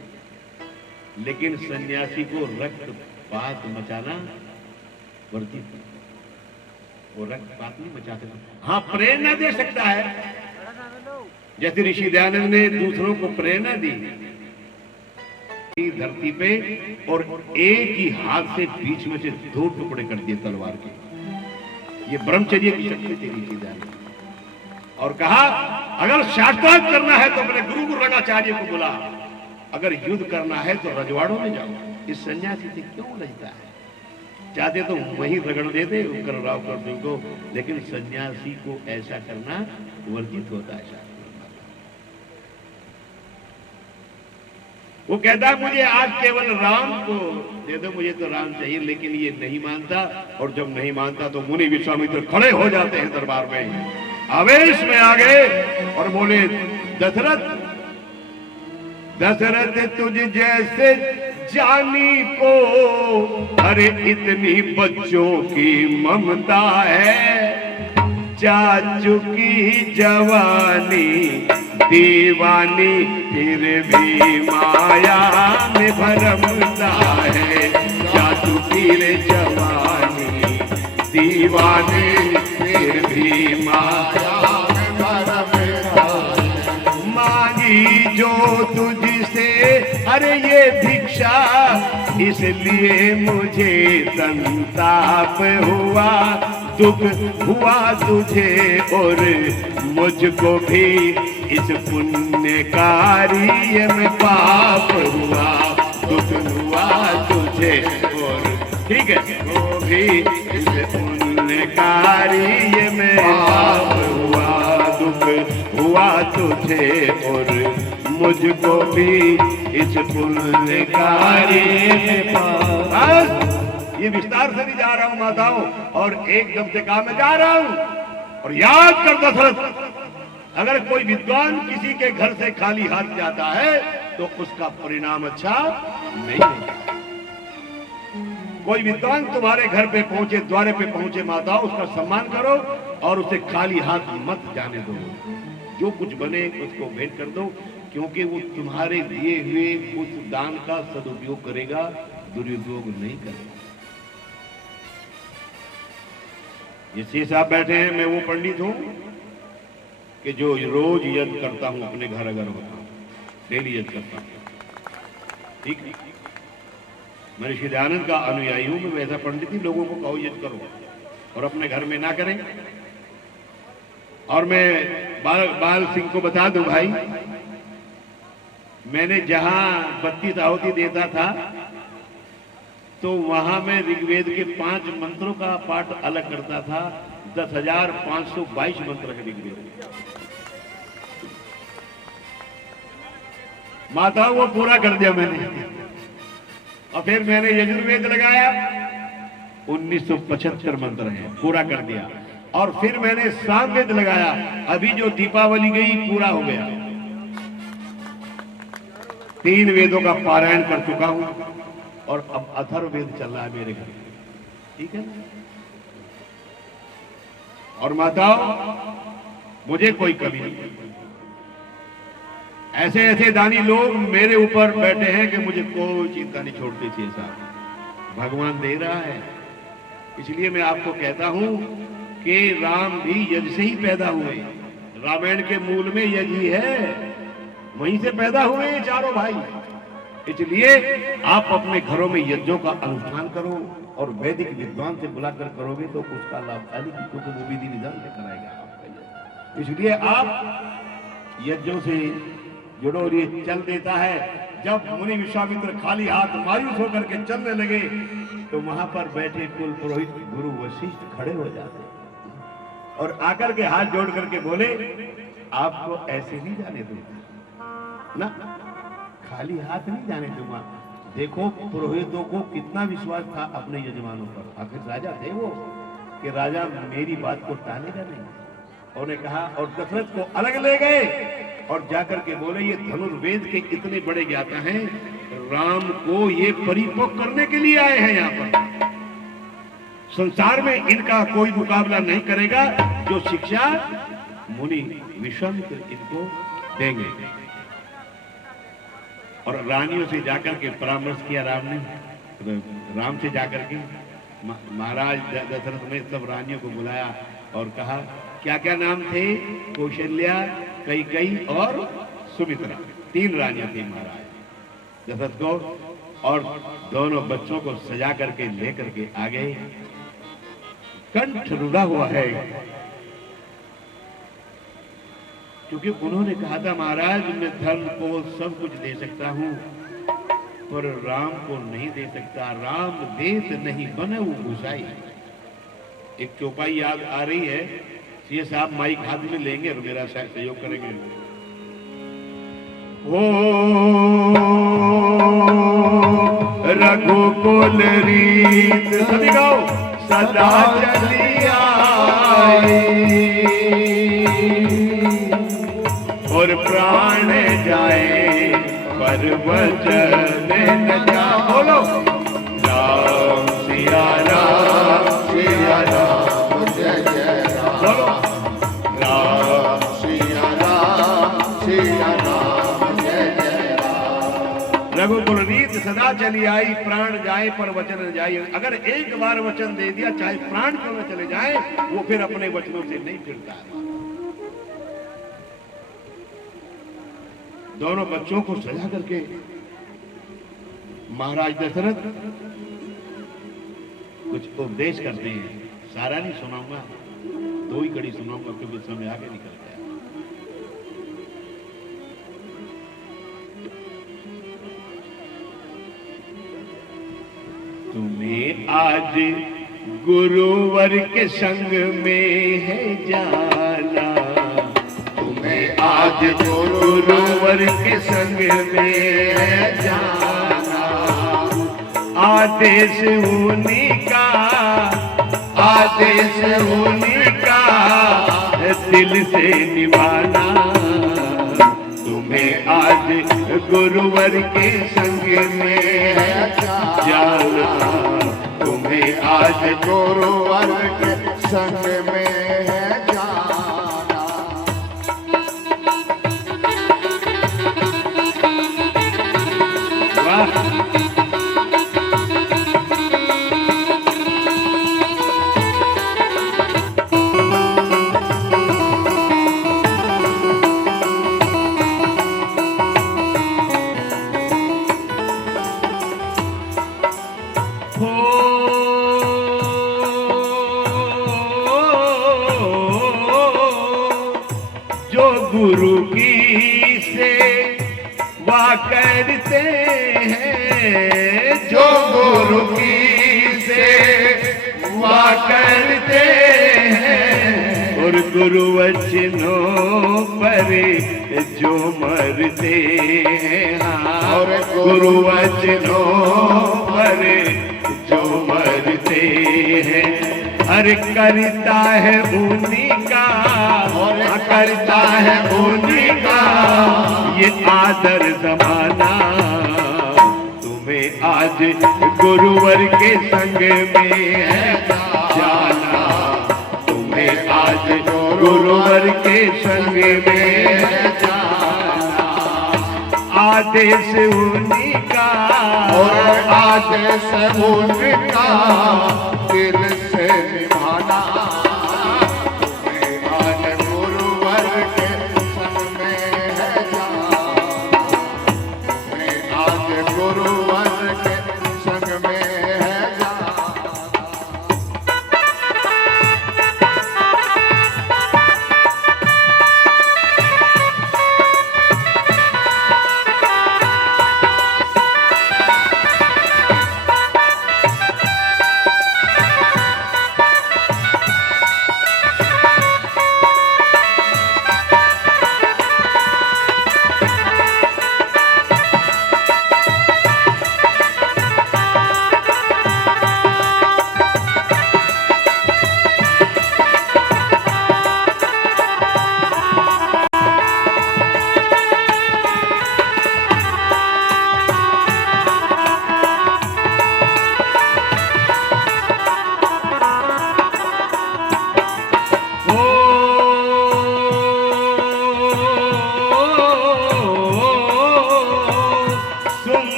लेकिन सन्यासी को रक्तपात मचाना वर्जित, वो रक्तपात नहीं मचा सकता। हाँ प्रेरणा दे सकता है, जैसे ऋषि दयानंद ने दूसरों को प्रेरणा दी धरती पे और एक ही हाथ से बीच में से 2 टुकड़े कर दिए तलवार के। ये ब्रह्मचर्य की शक्ति तेरी की जाने। और कहा अगर शास्त्रार्थ करना है तो अपने गुरु रंगाचार्य को बुला, अगर युद्ध करना है तो रजवाड़ों में जाओ। इस सन्यासी से क्यों लगता है? चाहते तो वहीं रगड़ देते राव कर सिंह को, लेकिन सन्यासी को ऐसा करना वर्जित होता है। वो कहता है मुझे आज केवल राम को दे दो, मुझे तो राम चाहिए, लेकिन ये नहीं मानता। और जब नहीं मानता तो मुनि विश्वामित्र खड़े हो जाते हैं दरबार में, आवेश में आ गए और बोले दशरथ दशरथ तुझ जैसे जानी को, अरे इतनी बच्चों की ममता है, चाचू की जवानी दीवानी फिर भी माया में भरमता है, चाचू की जवानी दीवानी फिर भी माया में भरमता है। मांगी जो तुझसे अरे ये भिक्षा, इसलिए मुझे संताप हुआ, दुख हुआ तुझे और मुझको भी इस पुण्य कार्य में पाप हुआ, दुख हुआ तुझे और ठीक है वो भी इस पुण्य कार्य में पाप हुआ, दुख हुआ तुझे और मुझको भी इस पुण्य कार्य में पाप। ये विस्तार से नहीं जा रहा हूं माताओं, और एकदम से कहा मैं जा रहा हूं। और याद कर दशरथ, अगर कोई विद्वान किसी के घर से खाली हाथ जाता है तो उसका परिणाम अच्छा नहीं होगा। कोई विद्वान तुम्हारे घर पे पहुंचे, द्वारे पे पहुंचे माताओं, उसका सम्मान करो और उसे खाली हाथ मत जाने दो। जो कुछ बने उसको भेंट कर दो, क्योंकि वो तुम्हारे दिए हुए उस दान का सदुपयोग करेगा, दुरुपयोग नहीं करेगा। ये शेष साहब बैठे हैं, मैं वो पंडित हूं कि जो रोज यज्ञ करता हूं, अपने घर अगर होता हूं डेली यज्ञ करता हूं। ठीक है, मैं श्री दयानंद का अनुयायी हूं। मैं वैसा पंडित ही लोगों को कहो यज्ञ करो और अपने घर में ना करें। और मैं बाल सिंह को बता दूं भाई, मैंने जहां 32 आहुति देता था तो वहां मैं ऋग्वेद के 5 मंत्रों का पाठ अलग करता था। 10,522 मंत्र है ऋग्वेद। माताओं वो पूरा कर दिया मैंने। और फिर मैंने यजुर्वेद लगाया, 1975 मंत्र है, पूरा कर दिया। और फिर मैंने सामवेद लगाया, अभी जो दीपावली गई पूरा हो गया। 3 वेदों का पारायण कर चुका हूं और अब अथर्ववेद चल रहा है मेरे घर। ठीक है ना? और माताओं मुझे कोई कमी नहीं। ऐसे ऐसे दानी लोग मेरे ऊपर बैठे हैं कि मुझे कोई चिंता नहीं छोड़ती थी। साहब भगवान दे रहा है, इसलिए मैं आपको कहता हूं कि राम भी यज्ञ से ही पैदा हुए। रामायण के मूल में यज्ञ ही है, वहीं से पैदा हुए ये चारों भाई। इसलिए आप अपने घरों में यज्ञों का अनुष्ठान करो और वैदिक विद्वान से बुलाकर करोगे तो उसका लाभ खाली क्योंकि वो विधि विधान से कराएगा आपका। इसलिए आप यज्ञों से जुड़ो। ये चल देता है। जब मुनि विश्वामित्र खाली हाथ मायूस होकर के चलने लगे तो वहां पर बैठे कुल पुरोहित गुरु वशिष्ठ खड़े हो जाते और आकर के हाथ जोड़ करके बोले, आपको ऐसे नहीं जाने दूंगा ना, खाली हाथ नहीं जाने दूंगा। देखो पुरोहितों को कितना विश्वास था अपने यजमानों पर, आखिर राजा थे वो, कि राजा मेरी बात को टालेगा नहीं। उन्होंने कहा और दशरथ को अलग ले गए और जाकर के बोले, ये धनुर्वेद के इतने बड़े ज्ञाता हैं, राम को ये परिपक्व करने के लिए आए हैं यहाँ पर। संसार में इनका कोई मुकाबला नहीं करेगा। जो शिक्षा मुनि विश्वामित्र इनको देंगे। और रानियों से जाकर के परामर्श किया राम ने, राम से जाकर के महाराज दशरथ ने सब रानियों को बुलाया और कहा क्या क्या नाम थे? कौशल्या, कैकेयी और सुमित्रा, 3 रानियां थी महाराज। दशरथ को, और दोनों बच्चों को सजा करके लेकर के आ गए। कंठ रुड़ा हुआ है, क्योंकि उन्होंने कहा था महाराज मैं धन को सब कुछ दे सकता हूं, पर राम को नहीं दे सकता। राम देत नहीं बने वो घुसाई। एक चौपाई याद आ रही है, ये साहब माइक हाथ में लेंगे और मेरा सहयोग करेंगे। ओ रघुकुल रीत सभी गाओ सदा चली आई, और प्राण जाए पर वचन न जा। बोलो राम सिया राम सिया राम जय जय राम। बोलो राम सिया राम जय जय राम। रघुकुल रीत सदा चली आई, प्राण जाए पर वचन न जाए। अगर एक बार वचन दे दिया, चाहे प्राण क्यों न चले जाए, वो फिर अपने वचनों से नहीं फिरता है। दोनों बच्चों को सजा करके महाराज दशरथ कुछ उपदेश करते हैं। सारा नहीं सुनाऊंगा, 2 ही कड़ी सुनाऊंगा क्योंकि समय आगे निकल गया। तुम्हें आज गुरुवर के संग में है जाना, आज गुरुवर के संग में है जाना। आदेश उन्हीं का, आदेश उन्हीं का दिल से निभाना। तुम्हें आज गुरुवर के संग में है जाना, तुम्हें आज गुरुवर के संग में है जाना। गुरु की सेवा करते हैं, जो गुरु की सेवा करते हैं, और गुरु वचनों पर जो मरते हैं। हाँ, और गुरु वचनों पर जो मरते हैं। अरे करता है उन्हीं का, और करता है उन्हीं का ये आदर जमाना। तुम्हें आज गुरुवर के संग में है जाना, तुम्हें आज गुरुवर के संग में है जाना। आदेश उन्हीं का, और आदेश उनका दिल से निभाना। तुम्हें आज गुरुवर के संग में है जाना, तुम्हें आज गुरुवर के संग में है जाना।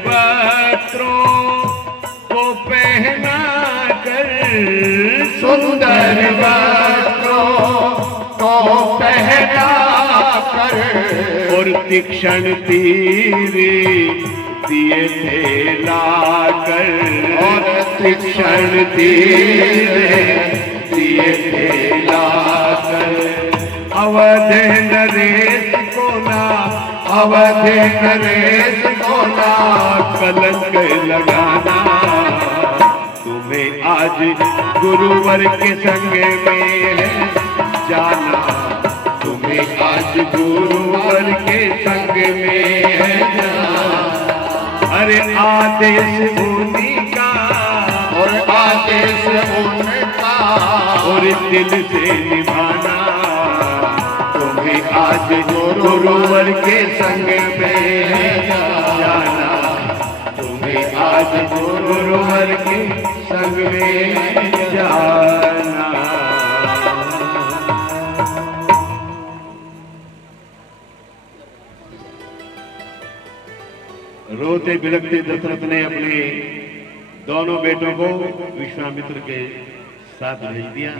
वस्त्रों को पहना कर, सुंदर वस्त्रों को पहना कर, अरे और तीक्ष्ण तीर दिए थे लाकर, और तीक्ष्ण तीर दिए थे लाकर, अवध नरेश को ना, अवध नरेश को ना कलंक लगाना, तुम्हें आज गुरुवर के संग में है जाना, तुम्हें आज गुरुवर के संग में है जाना। अरे आदेश उन्हीं का, और आदेश उनका, और दिल से निभाना, तुम्हें आज गुरुवर के संग में है जाना, तुम्हें आज गुरुवर के संग में जाना। रोते बिलखते दशरथ ने अपने दोनों बेटों को विश्वामित्र के साथ भेज दिया।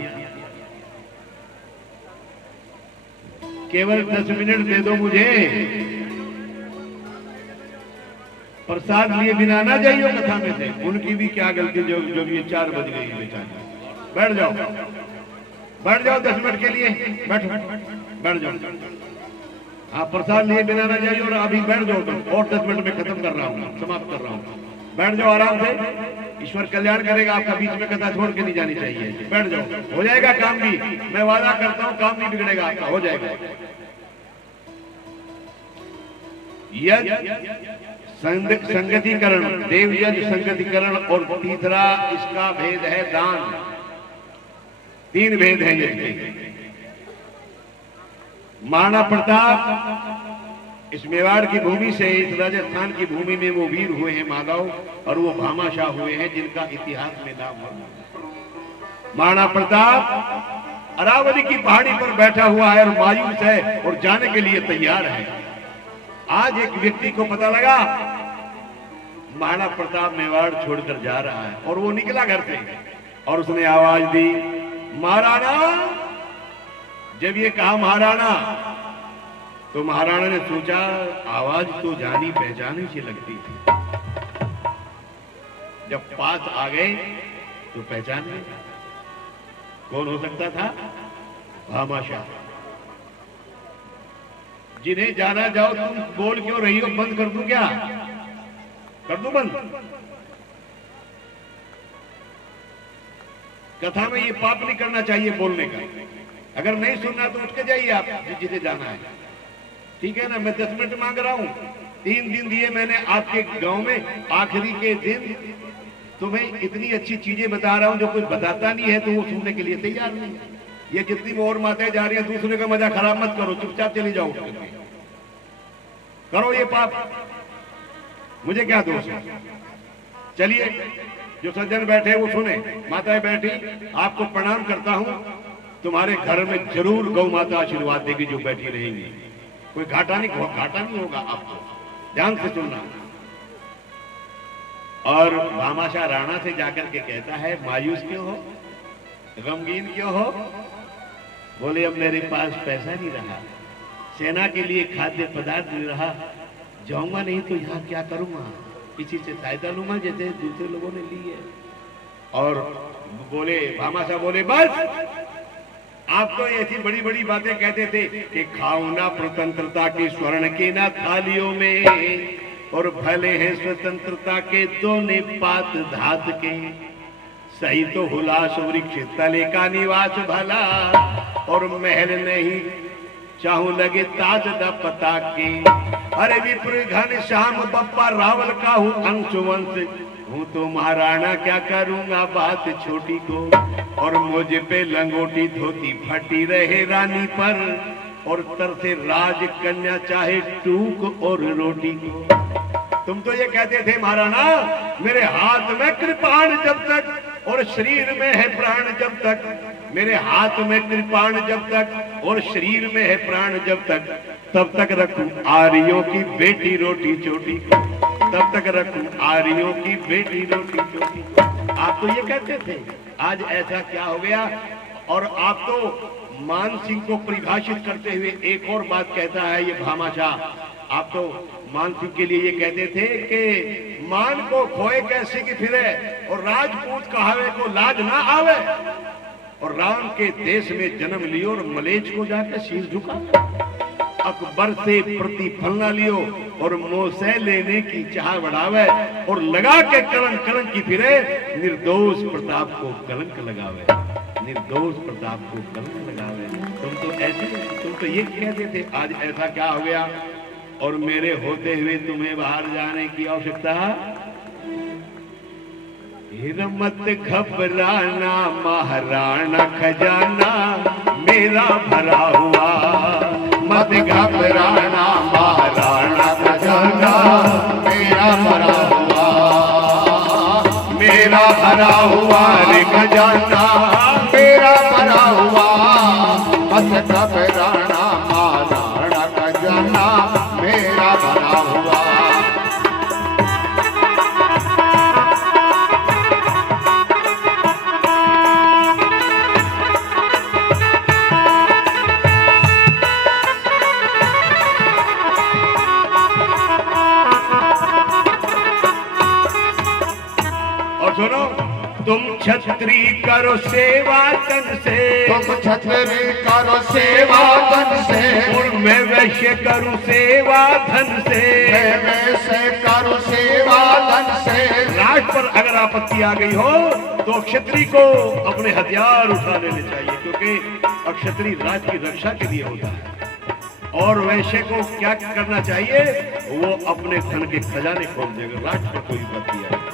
केवल 10 मिनट दे दो मुझे, प्रसाद लिए बिना ना जाइयो कथा में से। उनकी भी क्या गलती जो ये 4 बज गई बेचारी। बैठ जाओ, बैठ जाओ 10 मिनट के लिए, बैठो, बैठ जाओ। हाँ, प्रसाद लिए बिना ना जाइए और अभी बैठ जाओ तुम, और 10 मिनट में खत्म कर रहा हूँ, समाप्त कर रहा हूँ। बैठ जाओ आराम से, ईश्वर कल्याण करेगा आपका। बीच में कथा छोड़ के नहीं जानी चाहिए। बैठ जाओ, हो जाएगा काम भी, मैं वादा करता हूँ काम नहीं बिगड़ेगा आपका, हो जाएगा। संगतिकरण, देव यज्ञ संगतिकरण, और तीसरा इसका भेद है दान। 3 भेद है यज्ञ। महाराणा प्रताप इस मेवाड़ की भूमि से इस राजस्थान की भूमि में वो वीर हुए हैं माधव, और वो भामाशाह हुए हैं जिनका इतिहास में नाम है। महाराणा प्रताप अरावली की पहाड़ी पर बैठा हुआ है और मायूस है और जाने के लिए तैयार है। आज एक व्यक्ति को पता लगा महाराणा प्रताप मेवाड़ छोड़कर जा रहा है, और वो निकला घर से और उसने आवाज दी, महाराणा। जब ये कहा महाराणा, तो महाराणा ने सोचा आवाज तो जानी पहचानी सी लगती थी। जब पास आ गए तो पहचान गए कौन हो सकता था? भामाशाह। जिन्हें जाना जाओ, तुम बोल क्यों रही हो? बंद कर दूं क्या? कर दूं बंद? कथा में ये पाप नहीं करना चाहिए बोलने का। अगर नहीं सुनना तो उठ के जाइए आप, जिसे जाना है, ठीक है ना। मैं 10 मिनट मांग रहा हूं, 3 दिन दिए मैंने आपके गांव में। आखिरी के दिन तुम्हें इतनी अच्छी चीजें बता रहा हूं जो कोई बताता नहीं है, तो वो सुनने के लिए तैयार नहीं है। ये जितनी भी और माताएं जा रही हैं, दूसरे का मजा खराब मत करो, चुपचाप चली जाओ। करो ये पाप, मुझे क्या दोष है? चलिए, जो सज्जन बैठे वो सुने, माताएं बैठी, आपको प्रणाम करता हूं। तुम्हारे घर में जरूर गौ माता आशीर्वाद देगी जो बैठी रहेंगी। कोई घाटा नहीं होगा आपको, ध्यान से सुनना। और भामाशाह राणा से जाकर के कहता है, मायूस क्यों हो, गमगीन क्यों हो? बोले, अब मेरे पास पैसा नहीं रहा, सेना के लिए खाद्य पदार्थ नहीं रहा, जाऊंगा नहीं तो यहाँ क्या करूंगा, किसी से सहायता लूंगा जैसे दूसरे लोगों ने ली है। और बोले, भामाशाह बोले, बस आप तो ऐसी बड़ी बड़ी बातें कहते थे कि खाओ ना स्वतंत्रता की स्वर्ण के ना थालियों में, और भले हैं स्वतंत्रता के दोने पात धात के। सही तो हुलास वृक्ष तले का निवास भला, और महल नहीं चाहूं लगे ताज न पता के। अरे विप्र घन श्याम बप्पा रावल का हूं अंशुवंश, हूं तो महाराणा क्या करूंगा बात छोटी को। और मुझ पे लंगोटी धोती फटी रहे रानी पर, और तरसे राज कन्या चाहे टूक और रोटी को। तुम तो ये कहते थे महाराणा, मेरे हाथ में कृपाण जब तक और शरीर में है प्राण जब तक, मेरे हाथ में कृपाण जब तक और शरीर में है प्राण जब तक, तब तक रखूं आर्यों की बेटी रोटी चोटी को, तब तक रखूं आर्यों की बेटी रोटी चोटी को। आप तो ये कहते थे, आज ऐसा क्या हो गया? और आप तो मान सिंह को परिभाषित करते हुए एक और बात कहता है ये भामाशाह। आप तो मान सिंह के लिए ये कहते थे कि मान को खोए कैसे की फिरे और राजपूत कहावे को लाज ना आवे, और राम के देश में जन्म लियो और मलेच को जाके शीश झुकावे। अकबर से प्रतिफल ना लियो और मोसे लेने की चाह बढ़ावे, और लगा के कलंक कलंक की फिरे, निर्दोष प्रताप को कलंक लगावे, निर्दोष प्रताप को कलंक लगावे। तुम तो ये कहते थे, आज ऐसा क्या हो गया और मेरे होते हुए तुम्हें बाहर जाने की आवश्यकता? मत घबराना महाराणा खजाना मेरा भरा हुआ, मत घबराना महाराणा खजाना मेरा भरा हुआ, मेरा भरा हुआ रे खजाना मेरा भरा हुआ, मत घबराना महाराणा खजाना मेरा भरा हुआ। सुनो, तुम छत्री करो सेवा तन से, तुम छत्री करो सेवा तन से, और मैं वैश्य करूं सेवा धन से, मैं वैश्य करूं सेवा धन से। राज पर अगर आपत्ति आ गई हो तो क्षत्रिय को अपने हथियार उठा लेने चाहिए, क्योंकि क्षत्रिय राज की रक्षा के लिए होता है। और वैश्य को क्या करना चाहिए? वो अपने धन के खजाने खोल देगा राज पर कोई आपत्ति आए।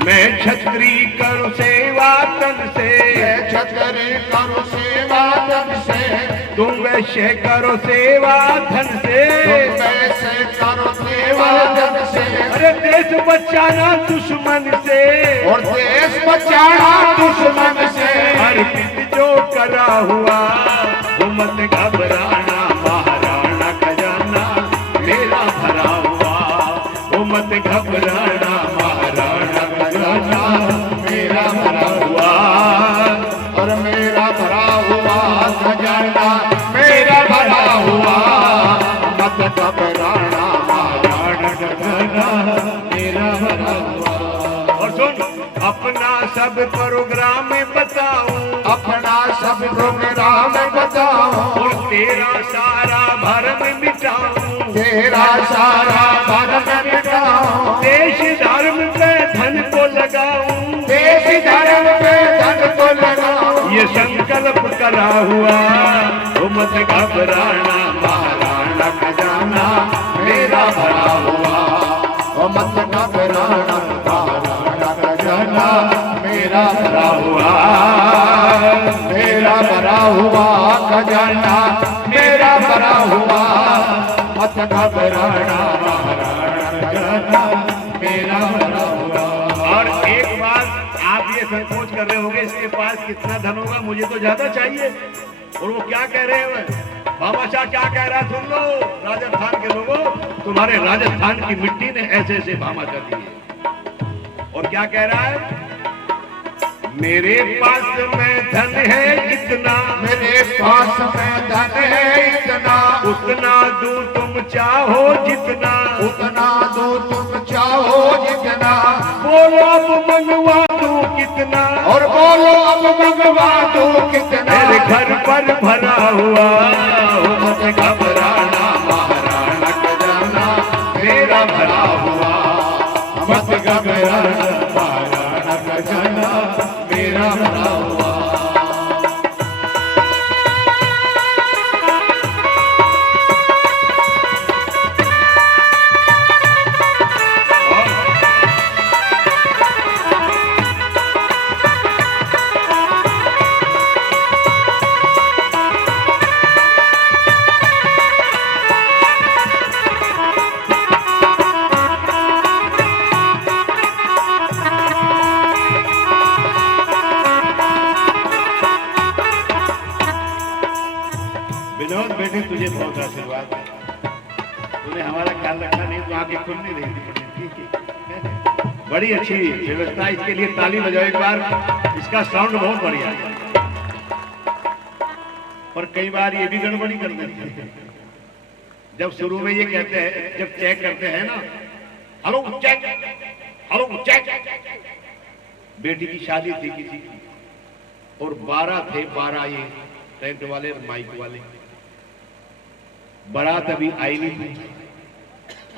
मैं छत्री करूं सेवा तन से, मैं छत्री करूं सेवा तन से, तुम वैश्य करो सेवा धन से, तुम वैश्य करो सेवा धन से। अरे देश बचाना दुश्मन से, और देश बचाना दुश्मन से, अर्पित जो करा हुआ वो मत घबराना महाराणा खजाना मेरा भरा हुआ, वो मत घबराना महाराणा खजाना मेरा भरा हुआ, और मेरा भरा हुआ खजाना मेरा भरा हुआ, मत घबराना महाराणा खजाना मेरा भरा हुआ। और सुन, अपना सब प्रोग्राम बताऊं, अपना सब प्रोग्राम बताऊं, और तेरा सारा भरम मिटाऊं, तेरा सारा भरम मिटाऊं, देश धर्म पे धन को लगाऊं, देश धर्म पे धन को लगाऊं, ये संकल्प करा हुआ वो मत घबराना महाराणा खजाना मेरा भरा हुआ, वो मत घबराना महाराणा खजाना मेरा भरा हुआ, मेरा भरा हुआ खजाना मेरा भरा हुआ, मत घबराना महाराणा खजाना मेरा भरा हुआ। और एक बात आप ये संकोच कर रहे होंगे इसके पास कितना धन होगा, मुझे तो ज्यादा चाहिए। और वो क्या कह रहे हैं? भामाशाह क्या कह रहा है? सुन लो राजस्थान के लोगों, तुम्हारे राजस्थान की मिट्टी ने ऐसे ऐसे भामाशाह दिए। और क्या कह रहा है? मेरे पास में धन है इतना, मेरे पास में धन है इतना, उतना दूं तुम चाहो जितना, उतना दो तुम चाहो जितना, बोलो अब मंगवा दूं कितना, और बोलो अब मंगवा दो कितना, मेरे घर पर भरा हुआ मत घबराना महाराणा खजाना मेरा भरा हुआ, मत घबराना महाराणा खजाना मेरा भरा हुआ। विनोद बेटे तुझे बहुत आशीर्वाद, तूने हमारा ख्याल रखा, नहीं तो आंखें खुल नहीं रही थी। ठीक है, बड़ी अच्छी व्यवस्था, इसके लिए ताली बजाओ एक बार, इसका साउंड बहुत बढ़िया है। पर कई बार ये भी गड़बड़ी कर देते हैं। जब शुरू में ये कहते हैं, जब चेक करते हैं ना, हेलो चेक, हेलो चेक। बेटी की शादी थी किसी की और 12 थे, 12 ये टेंट वाले माइक वाले, बारात अभी आई नहीं थी।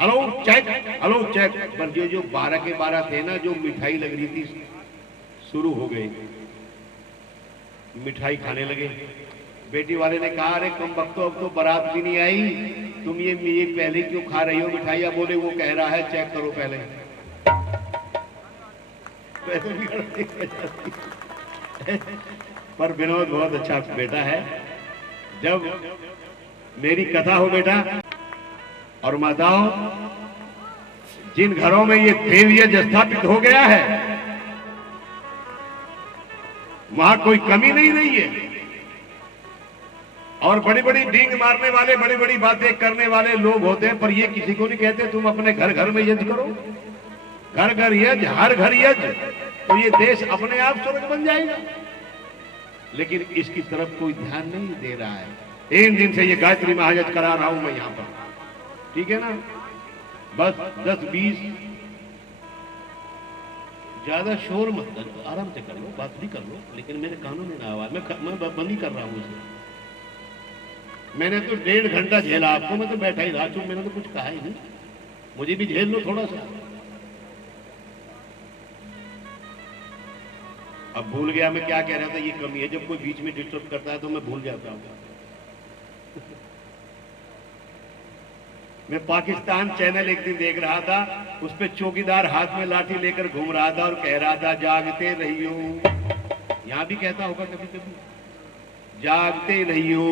Hello check, hello check. पर जो 12 के 12 थे ना, जो मिठाई लग रही थी शुरू हो गई, मिठाई खाने लगे। बेटी वाले ने कहा, अरे कम वक्तो, अब तो बारात भी नहीं आई, तुम ये पहले क्यों खा रही हो मिठाई? बोले वो कह रहा है चेक करो पहले। पर विनोद बहुत अच्छा बेटा है। जब मेरी कथा हो बेटा और माताओं, जिन घरों में ये देवयज स्थापित हो गया है वहां कोई कमी नहीं रही है। और बड़ी बड़ी डींग मारने वाले, बड़ी बड़ी बातें करने वाले लोग होते हैं, पर ये किसी को नहीं कहते तुम अपने घर घर में यज्ञ करो, घर घर यज्ञ, हर घर यज्ञ, तो ये देश अपने आप स्वर्ग बन जाएगा। लेकिन इसकी तरफ कोई ध्यान नहीं दे रहा है। 3 दिन से ये गायत्री महायज्ञ करा रहा हूं मैं यहां पर, ठीक है ना? बस 10-20, ज्यादा शोर मत करो, आराम से कर लो, बात भी कर लो, लेकिन मेरे कानों में ना आवाज, मैं बंद ही कर रहा हूं इसे। मैंने तो 1.5 घंटा झेला आपको, मैं तो बैठा ही रहा, चुप, मैंने तो कुछ कहा ही नहीं। मुझे भी झेल लो थोड़ा सा। अब भूल गया मैं क्या कह रहा था। ये कमी है, जब कोई बीच में डिस्टर्ब करता है तो मैं भूल जाता हूं। मैं पाकिस्तान चैनल एक दिन देख रहा था, उस पे चौकीदार हाथ में लाठी लेकर घूम रहा था और कह रहा था जागते रहियो। यहां भी कहता होगा कभी कभी, जागते रहियो,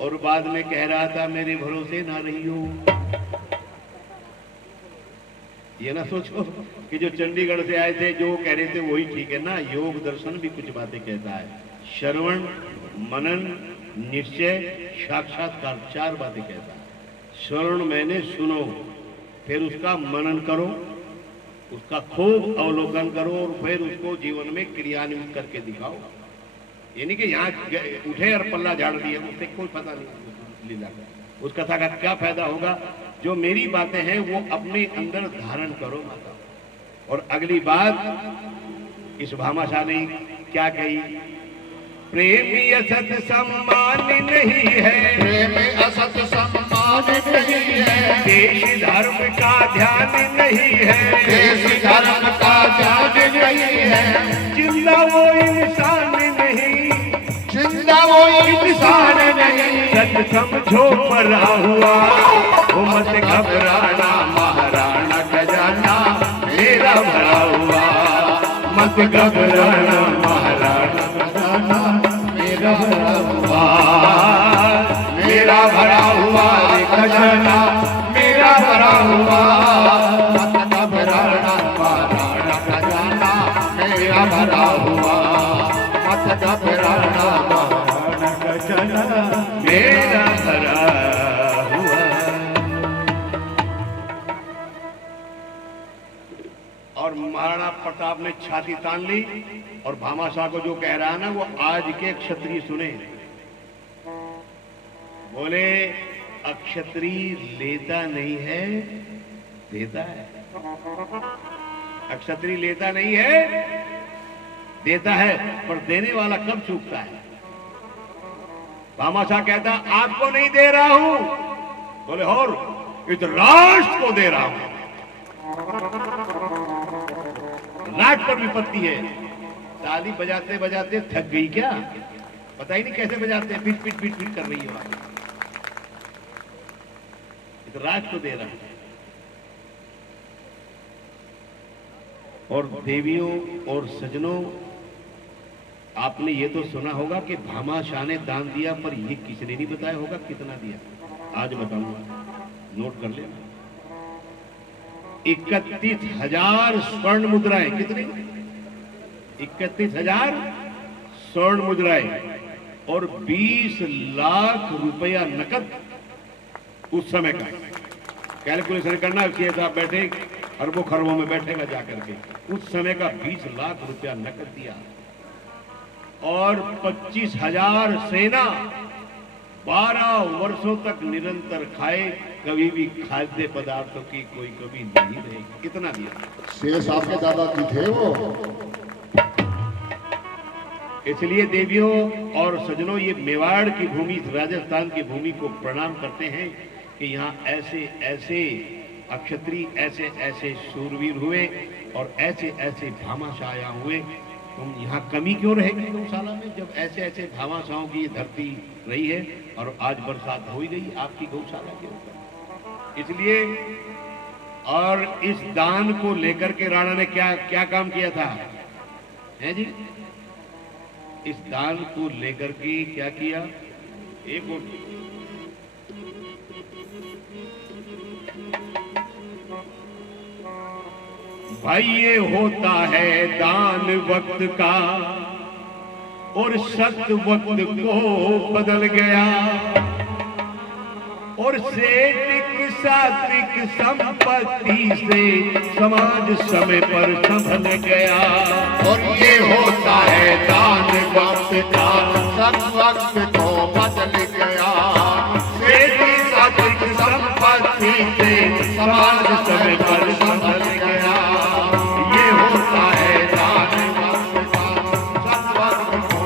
और बाद में कह रहा था मेरे भरोसे ना रहियो। ये ना सोचो कि जो चंडीगढ़ से आए थे जो कह रहे थे वही ठीक है ना। योग दर्शन भी कुछ बातें कहता है, श्रवण, मनन, निश्चय, साक्षात्कार, 4 बातें कहता है। श्रवण मैंने सुनो, फिर उसका मनन करो, उसका खूब अवलोकन करो और फिर उसको जीवन में क्रियान्वित करके दिखाओ। यानी कि यहाँ उठे और पल्ला झाड़ दिया, उससे कोई पता नहीं लीला का, उस कथा का क्या फायदा होगा। जो मेरी बातें हैं वो अपने अंदर धारण करो माता। और अगली बात इस भामाशाह ने क्या कही, प्रेमी असत सम्मान नहीं है, प्रेमी असत सम्मान नहीं है, देश धर्म का ध्यान नहीं है, देश धर्म का ध्यान नहीं है, जिंदा वो इंसान नहीं, जिंदा वो इंसान नहीं, सच समझो मरा हुआ, वो मत घबराना, महाराणा खजाना मेरा भरा हुआ, मत घबराना, महाराणा खजाना मेरा भरा हुआ, मेरा भरा हुआ खजाना मेरा भरा हुआ, मत घबराना, महाराणा खजाना मेरा भरा हुआ, मत घबराना, महाराणा खजाना मेरा भरा हुआ। और महाराणा प्रताप ने छाती तान ली और भामाशाह को जो कह रहा है ना वो आज के क्षत्रिय सुने। बोले अक्षत्रिय लेता नहीं है, देता है। अक्षत्रिय लेता नहीं है, देता है, पर देने वाला कब चूकता है। भामाशाह कहता आपको नहीं दे रहा हूं, बोले और इस राष्ट्र को दे रहा हूं। राष्ट्र पर विपत्ति है। ताली बजाते बजाते थक गई क्या, पता ही नहीं कैसे बजाते हैं, पीट पीट पीट पीट कर रही है वहां। इस राष्ट्र को दे रहा है। और देवियों और सजनों, आपने ये तो सुना होगा कि भामाशाह ने दान दिया, पर ये किसने नहीं बताया होगा कितना दिया। आज बताऊंगा, नोट कर लेना। 31,000 स्वर्ण मुद्राएं। कितनी? 31,000 स्वर्ण मुद्राएं और 20 लाख रुपया नकद। उस समय का कैलकुलेशन करना, साहब बैठे अरबों खरबों में बैठेगा जाकर के। उस समय का 20 लाख रुपया नकद दिया और 25,000 सेना 12 वर्षों तक निरंतर खाए, कभी भी खाद्य पदार्थों की कोई कमी नहीं रहेगी। कितना दिया शेष आपके दादाजी थे वो। इसलिए देवियों और सजनों, ये मेवाड़ की भूमि, राजस्थान की भूमि को प्रणाम करते हैं कि यहाँ ऐसे ऐसे अक्षत्रिय, ऐसे ऐसे शूरवीर हुए और ऐसे ऐसे भामाशाह हुए। तुम यहाँ कमी क्यों रहेगी गौशाला में, जब ऐसे ऐसे भामाशाहों की ये धरती रही है और आज बरसात हो ही गई आपकी गौशाला के ऊपर। इसलिए और इस दान को लेकर के राणा ने क्या क्या काम किया था, है जी? इस दान को लेकर के क्या किया? एक और भाई, ये होता है दान वक्त का और सत वक्त को बदल गया, और सेठ सात्विक संपत्ति से समाज समय पर संभल गया। और ये होता है दान वक्त का, सत वक्त को बदल गया। सेठ सात्विक संपत्ति से समाज समय पर संभल गया। ये होता है दान वक्त का, सत वक्त को।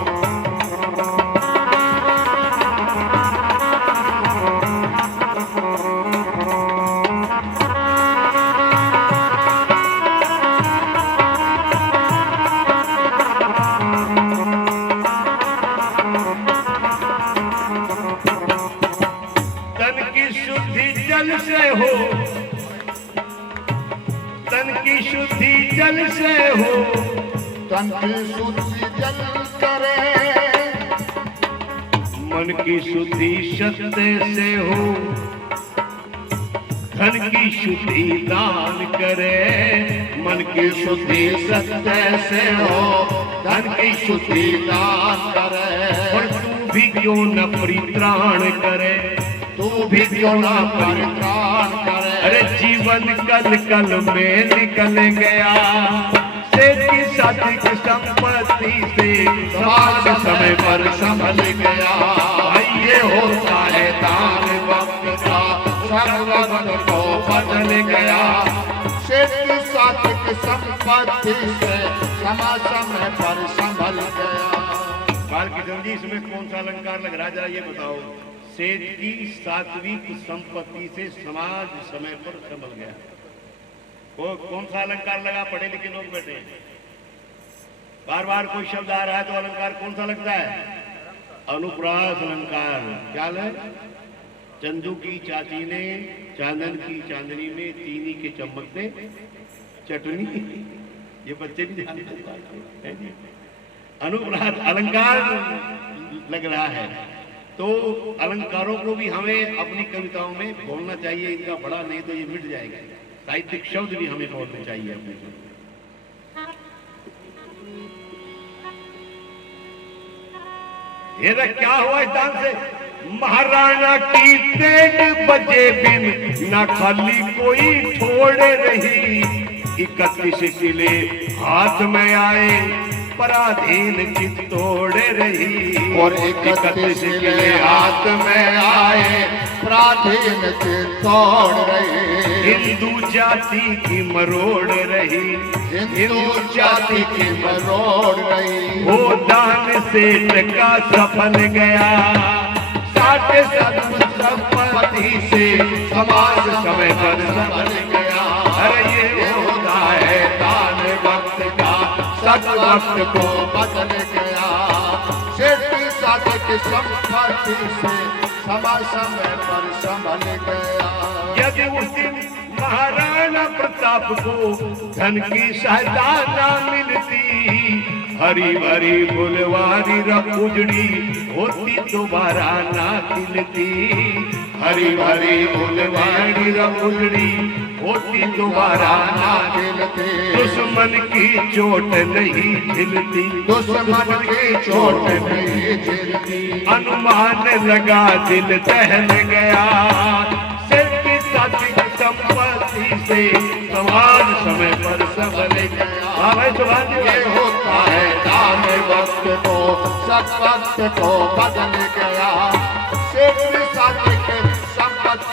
तन की शुद्धि जल से हो, तन की शुद्धि जल से हो, तन की शुद्धि जल करे, मन की शुद्धि सत्य से हो, धन की शुद्धि दान करे, मन की शुद्धि सत्य से हो, धन की शुद्धि दान करे। और तू भी क्यों न परित्राण करे, तू भी क्यों ना परित्राण करे। अरे जीवन कल कल में निकल गया, सेठ की सात्विक संपत्ति से समाज समय पर संभल गया। भाई ये होता है दान वक्त का, सत वक्त को बदल गया। सेठ की सात्विक संपत्ति से समाज समय पर संभल गया। काल की जल्दी इसमें कौन सा अलंकार लग रहा है, जरा ये बताओ। सेठ की सात्विक संपत्ति से समाज समय पर संभल गया, कौन सा अलंकार लगा? पढ़े लिखे लोग बैठे हैं, बार बार कोई शब्द आ रहा है तो अलंकार कौन सा लगता है? अनुप्रास अलंकार। क्या है? चंदू की चाची ने चांदन की चांदनी में चीनी के चम्मच से चटनी, ये बच्चे भी जानते हैं। अनुप्रास अलंकार लग रहा है, तो अलंकारों को भी हमें अपनी कविताओं में बोलना चाहिए। इनका बड़ा नहीं तो ये मिट जाएगा। साहित्यिक शब्द भी हमें बोलने चाहिए अपने। ये क्या हुआ इस दान से? महाराणा की 3 बजे बिन ना खाली कोई छोड़े रही, 31 किले हाथ में आए पराधीन चित तोड़े रही। और 31 किले हाथ में आए पराधीन चित तोड़ रही। हिंदू जाति की मरोड़ रही, हिंदू जाति की मरोड़ रही। वो दान सेठ का सफल गया, 60 संपत्ति से समाज समय पर संभल गया। अरे ये होता है दान वक्त का, सत वक्त को बदल गया। सेठ की सात्विक संपत्ति से समाज समय पर संभल गया। यदि उस दिन महाराणा प्रताप को धन की सहायता न मिलती, हरी भरी फुलवारी उजड़ी होती दोबारा ना खिलती। हरी भरी फुलवारी उजड़ी होती दोबारा ना खिलती। दुश्मन की चोट नहीं झिलती, दुश्मन की चोट नहीं झिलती। अनुमान लगा दिल दहल गया, सिर की सात्विक संपत्ति से समाज समय पर संभल गया। ये होता है दान वक्त को, सत वक्त को बदल गया। सेठ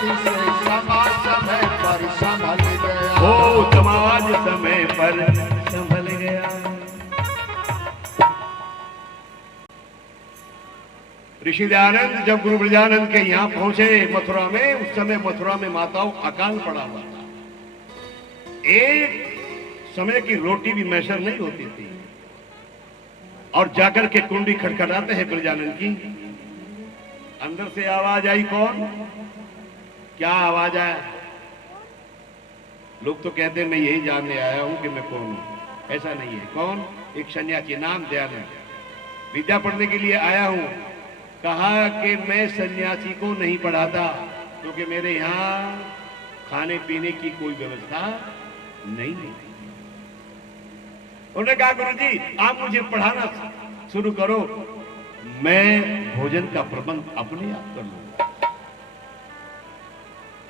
गति से समाज समय पर संभल गया। हो समाज समय पर संभल गया। ऋषि दयानंद जब गुरु ब्रजानंद के यहाँ पहुंचे मथुरा में, उस समय मथुरा में माताओं अकाल पड़ा हुआ था। एक समय की रोटी भी मैसर नहीं होती थी। और जाकर के कुंडी खटखटाते हैं ब्रजानंद की। अंदर से आवाज आई, कौन? क्या आवाज आया? लोग तो कहते हैं मैं यही जानने आया हूं कि मैं कौन हूं। ऐसा नहीं है। कौन? एक सन्यासी, नाम दयानंद, विद्या पढ़ने के लिए आया हूं। कहा कि मैं सन्यासी को नहीं पढ़ाता क्योंकि मेरे यहाँ खाने पीने की कोई व्यवस्था नहीं है। उन्होंने कहा गुरुजी आप मुझे पढ़ाना शुरू करो, मैं भोजन का प्रबंध अपने आप कर लूंगा।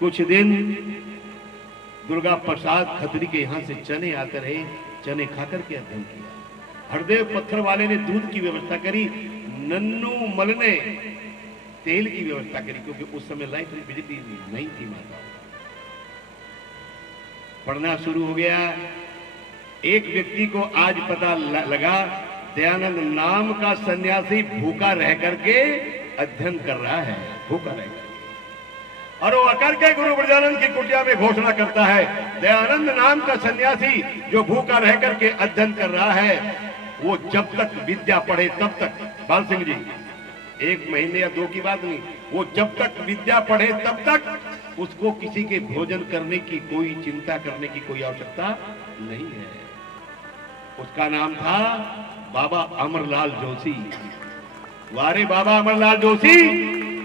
कुछ दिन दुर्गा प्रसाद खत्री के यहां से चने आते रहे, चने खाकर के अध्ययन किया। हरदेव पत्थर वाले ने दूध की व्यवस्था करी, नन्नू मल ने तेल की व्यवस्था करी, क्योंकि उस समय लाइट बिजली नहीं थी। माता पढ़ना शुरू हो गया। एक व्यक्ति को आज पता लगा दयानंद नाम का सन्यासी भूखा रह करके अध्ययन कर रहा है, भूखा रह करके। और वो आकर के गुरु ब्रजानंद की कुटिया में घोषणा करता है, दयानंद नाम का सन्यासी जो भूखा रह करके अध्ययन कर रहा है, वो जब तक विद्या पढ़े तब तक, बाल सिंह जी, एक महीने या दो की बात नहीं, वो जब तक विद्या पढ़े तब तक उसको किसी के भोजन करने की कोई चिंता करने की कोई आवश्यकता नहीं है। उसका नाम था बाबा अमरलाल जोशी। वारे बाबा अमरलाल जोशी,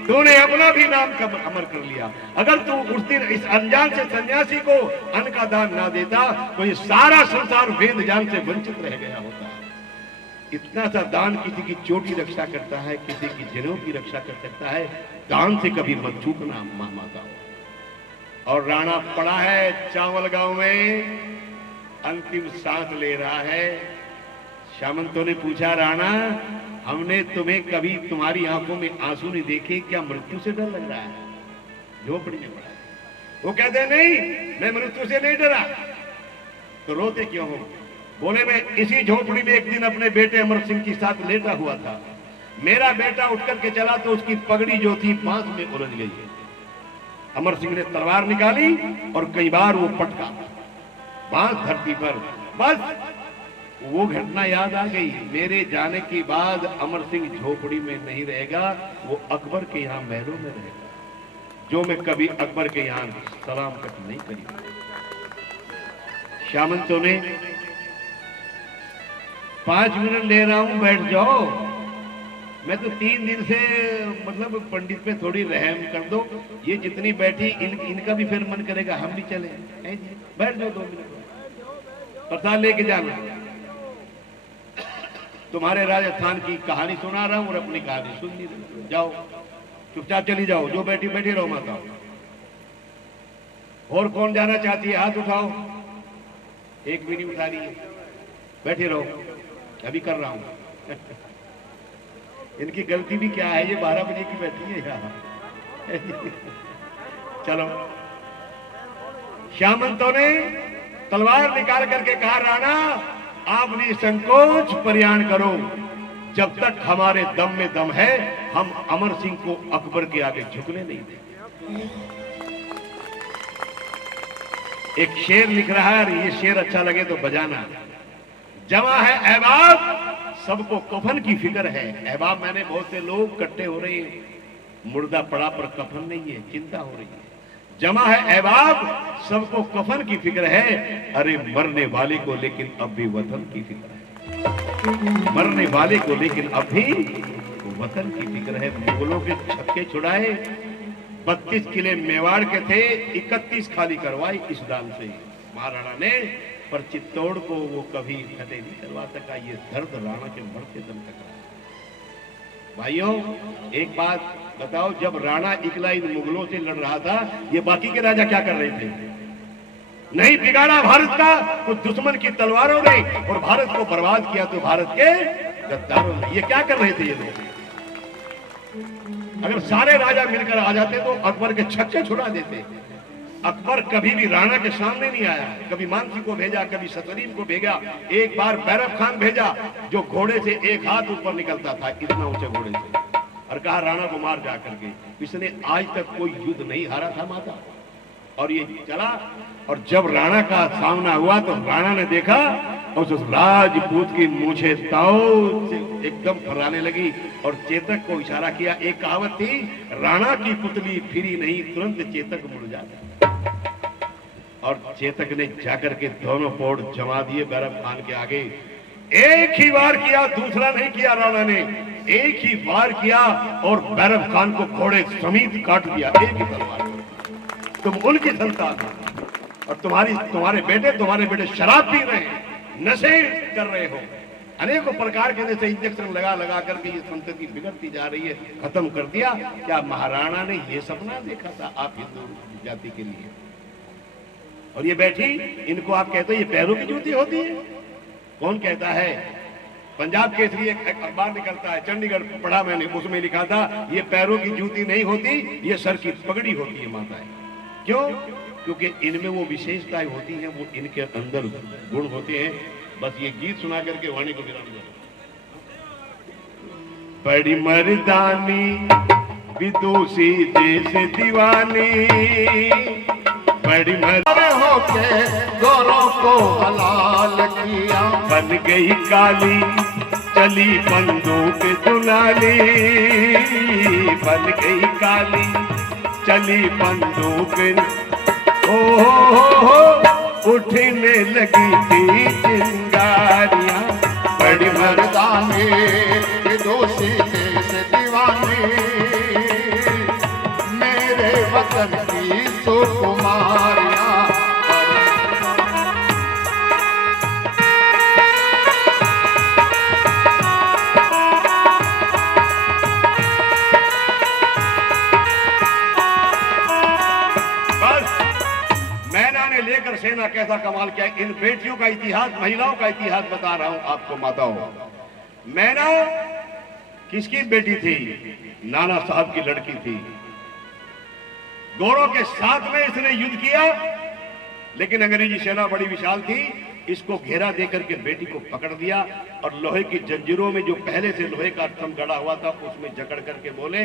तूने अपना भी नाम अमर कर लिया। अगर तू उस दिन इस अनजान से सन्यासी को अन्न का दान ना देता तो ये सारा संसार वेद ज्ञान से वंचित रह गया होता। इतना सा दान किसी की चोटी रक्षा करता है, किसी की जनों की रक्षा कर सकता है। दान से कभी मत चूकना माता हो। और राणा पड़ा है चावल गांव में, अंतिम सांस ले रहा है। सामंतों ने पूछा, राणा हमने तुम्हें कभी तुम्हारी आंखों में आंसू नहीं देखे, क्या मृत्यु से डर लग रहा है? झोपड़ी में पड़ा है। वो कहते नहीं, मैं मृत्यु से नहीं डरा। तो रोते क्यों हो? बोले मैं इसी झोपड़ी में एक दिन अपने बेटे अमर सिंह के साथ लेटा हुआ था। मेरा बेटा उठ करके चला तो उसकी पगड़ी जो थी बांस में उलझ गई। अमर सिंह ने तलवार निकाली और कई बार वो पटका बांस धरती पर। बस वो घटना याद आ गई। मेरे जाने के बाद अमर सिंह झोपड़ी में नहीं रहेगा, वो अकबर के यहाँ महलों में रहेगा, जो मैं कभी अकबर के यहाँ सलाम कट नहीं करी। सामंतों ने 5 मिनट ले रहा हूं, बैठ जाओ। मैं तो 3 दिन से मतलब पंडित पे थोड़ी रहम कर दो। ये जितनी बैठी इनका भी फिर मन करेगा हम भी चले। बैठ जाओ 2 मिनट, प्रसाद लेके जाना। तुम्हारे राजस्थान की कहानी सुना रहा हूं और अपनी कहानी सुन ली। जाओ चुपचाप चली जाओ, जो बैठी बैठी रहो माता। और कौन जाना चाहती है हाथ उठाओ। एक भी नहीं उठा रही है, बैठे रहो, अभी कर रहा हूं। इनकी गलती भी क्या है, ये 12 बजे की बैठी है यहाँ। चलो। श्यामंतों ने तलवार निकाल करके कहा, राणा आप निसंकोच प्रयाण करो। जब तक हमारे दम में दम है, हम अमर सिंह को अकबर के आगे झुकने नहीं देंगे। एक शेर लिख रहा है, ये शेर अच्छा लगे तो बजाना। जमा है अहबाब, सबको कफन की फिक्र है। अहबाब मैंने बहुत से लोग इकट्ठे हो रहे हैं, मुर्दा पड़ा पर कफन नहीं है, चिंता हो रही है। जमा है अहबाब, सबको कफन की फिक्र है। अरे मरने वाले को लेकिन अब भी वतन की फिक्र है। मरने वाले को लेकिन अब भी वतन की फिक्र है। मुगलों के छक्के छुड़ाए, 32 किले मेवाड़ के थे, 31 खाली करवाई इस दान से महाराणा ने। पर चित्तौड़ को वो कभी फतेह नहीं करवा सका। ये दर्द राणा के मरते दम तक रहा। भाइयों एक बात बताओ, जब राणा इकला इन मुगलों से लड़ रहा था, ये बाकी के राजा क्या कर रहे थे? नहीं बिगाड़ा भारत का कुछ दुश्मन की तलवारों ने, और भारत को बर्बाद किया तो भारत के गद्दारों ने। ये क्या कर रहे थे ये लोग? अगर सारे राजा मिलकर आ जाते तो अकबर के छक्के छुड़ा देते। अकबर कभी भी राणा के सामने नहीं आया, कभी मानसी को भेजा, कभी सतरीम को भेजा, एक बार बैरब खान भेजा जो घोड़े से एक हाथ ऊपर निकलता था, इतना ऊंचे घोड़े से, और कहा राणा को मार जा करके। इसने आज तक कोई युद्ध नहीं हारा था माता। और ये चला, और जब राणा का सामना हुआ तो राणा ने देखा और उस राजपूत की मूछें ताऊ से एकदम फराने लगी और चेतक को इशारा किया। एक कहावत थी, राणा की पुतली फिरी नहीं, तुरंत चेतक मुड़ जाता। और चेतक ने जाकर के दोनों पोड़ जमा दिए बैरब खान के आगे। एक ही वार किया, दूसरा नहीं किया राणा ने, एक ही वार किया और बैरब खान को घोड़े समेत काट दिया, एक ही तलवार। तुम उनकी संतान और तुम्हारे बेटे शराब पी रहे हैं, नशे कर रहे हो, अनेकों प्रकार के जैसे इंजेक्शन लगा लगा करके ये संतति बिगड़ती जा रही है, खत्म कर दिया। क्या महाराणा ने ये सपना देखा था आप हिंदू जाति के लिए? और ये बैठी, इनको आप कहते हो ये पैरों की जूती होती है? कौन कहता है? पंजाब केसरी एक अखबार निकलता है, चंडीगढ़ पढ़ा मैंने, उसमें लिखा था ये पैरों की जूती नहीं होती, ये सर की पगड़ी होती है माताएं। क्यों? क्योंकि इनमें वो विशेषताएं होती हैं, वो इनके अंदर गुण होते हैं। बस ये गीत सुना करके वाणी को विराम दो। बड़ी मर्दानी विदुषी देश दीवानी, बड़ी मर्द होके गोरों को हलाल किया, बन गई काली चली बंदूक दुनाली, बन गई काली चली बंदूक, हो उठने लगी थी चिंगारियां। बड़ी मर्दानी विदुषी देश दीवानी, मेरे वतन की सुकुमारियां। लेकर सेना कैसा कमाल किया। इन बेटियों का इतिहास, महिलाओं का इतिहास बता रहा हूं आपको माताओं। मैना किसकी बेटी थी? नाना साहब की लड़की थी। गोरों के साथ में इसने युद्ध किया, लेकिन अंग्रेजी सेना बड़ी विशाल थी, इसको घेरा देकर के बेटी को पकड़ दिया और लोहे की जंजीरों में जो पहले से लोहे का थम गड़ा हुआ था उसमें जकड़ करके बोले,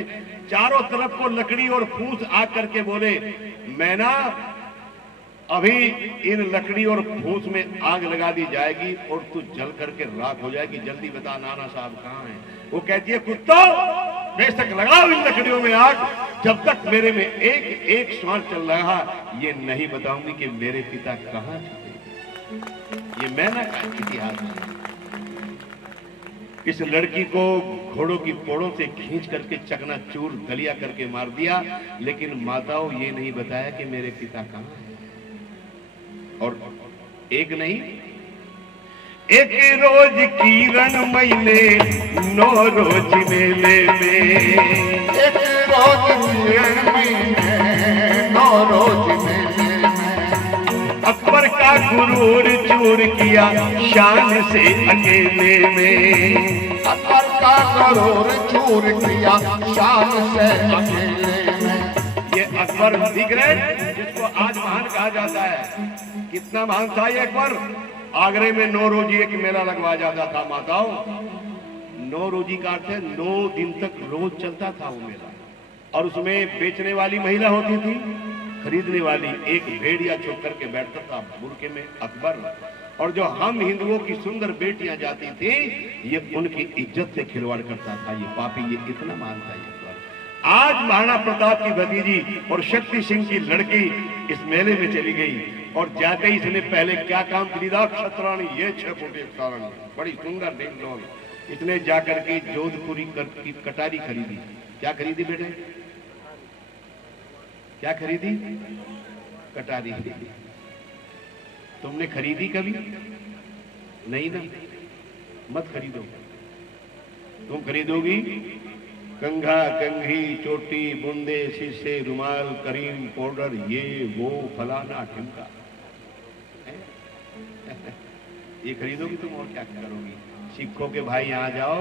चारों तरफ को लकड़ी और फूस आग करके बोले, मैना अभी इन लकड़ी और फूस में आग लगा दी जाएगी और तू जल करके राख हो जाएगी, जल्दी बता नाना साहब कहाँ हैं? वो कहती है, कुत्ता बेशक लगाओ इन लकड़ियों में आग, जब तक मेरे में एक एक श्वास चल रहा ये नहीं बताऊंगी कि मेरे पिता कहाँ छुपे। ये मैना का इतिहास है। इस लड़की को घोड़ों की पोड़ों से खींच करके चकनाचूर गलिया करके मार दिया, लेकिन माताओं ये नहीं बताया कि मेरे पिता कहाँ हैं। और एक नहीं, एक रोज किरण महीने 9 रोज मेले में, एक रोज किरण महीने 9 रोज मेले में, अकबर का गुरूर चूर किया शान से अकेले में, अकबर का गुरूर चूर किया शान से अकेले में। ये अकबर दिख रहे जिसको आज महान कहा जाता है, कितना महान था ये अकबर। आगरे में 9 रोजी एक मेला लगवा जाता था माताओं। 9 रोजी का अर्थ है 9 दिन तक रोज चलता था वो मेला, और उसमें बेचने वाली महिला होती थी, खरीदने वाली एक भेड़िया छुप करके बैठता था बुरके में अकबर, और जो हम हिंदुओं की सुंदर बेटियां जाती थी ये उनकी इज्जत से खिलवाड़ करता था ये पापी। ये इतना महान था ये। आज महाराणा प्रताप की भतीजी और शक्ति सिंह की लड़की इस मेले में चली गई और जाते ही इसने पहले क्या काम खरीदा? क्षत्राणी, ये 6 फुट एक सारणी, बड़ी सुंदर डेंगडोल। इसने जाकर के जोधपुरी की कटारी खरीदी। क्या खरीदी बेटे? क्या खरीदी? कटारी। तुमने खरीदी कभी? नहीं ना, मत खरीदो। तुम खरीदोगी कंघा, कंघी, चोटी, बूंदे, शीशे, रुमाल, करीम, पाउडर, ये वो फलाना ठिमका, ये खरीदोगी तुम और क्या करोगी? सिखों के भाई यहाँ जाओ,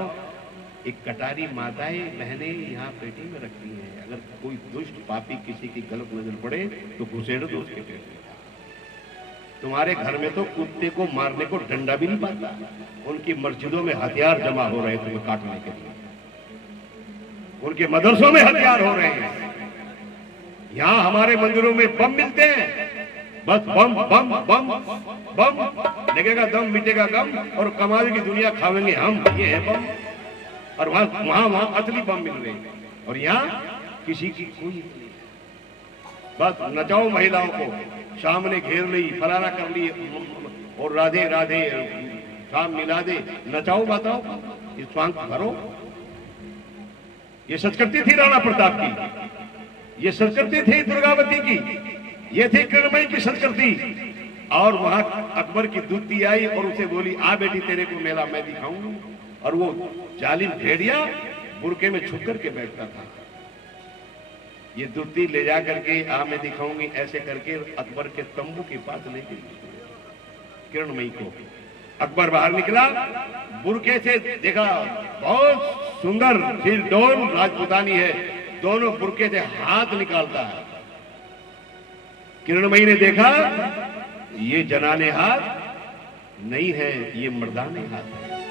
एक कटारी माताएं बहनें यहाँ पेटी में रखती हैं, अगर कोई दुष्ट पापी किसी की गलत नजर पड़े तो घुसेड़ दो उसके पेट में। तुम्हारे घर में तो कुत्ते को मारने को डंडा भी नहीं पाता, उनकी मस्जिदों में हथियार जमा हो रहे तुम्हें काटने के लिए, उनके मदरसों में हथियार हो रहे हैं। यहाँ हमारे मंदिरों में बम मिलते हैं, बस बम बम बम बम, लगेगा दम मिटेगा गम, और कमाई की दुनिया खावेंगे हम, ये है बम। और वहां असली बम मिल रहे हैं, और यहाँ किसी की कोई, बस नचाओ महिलाओं को, सामने घेर ली, फलाना कर ली, और राधे राधे शाम मिला दे, नचाओ बताओ, इस स्वांग भरो। ये संस्कृति थी राणा प्रताप की, ये संस्कृति थी दुर्गावती की, ये थी किरणमयी की संस्कृति। और वहां अकबर की दूती आई और उसे बोली, आ बेटी तेरे को मेला मैं दिखाऊंगी। और वो जालिम भेड़िया बुरके में छुप करके बैठता था, ये दूती ले जा करके आ मैं दिखाऊंगी ऐसे करके अकबर के तंबू के पास ले गई किरणमयी को। अकबर बाहर निकला, बुरके से देखा बहुत सुंदर डोल राजपूतानी है, दोनों बुरके से हाथ निकालता है। किरणमयी ने देखा ये जनाने हाथ नहीं है, ये मर्दाने हाथ है।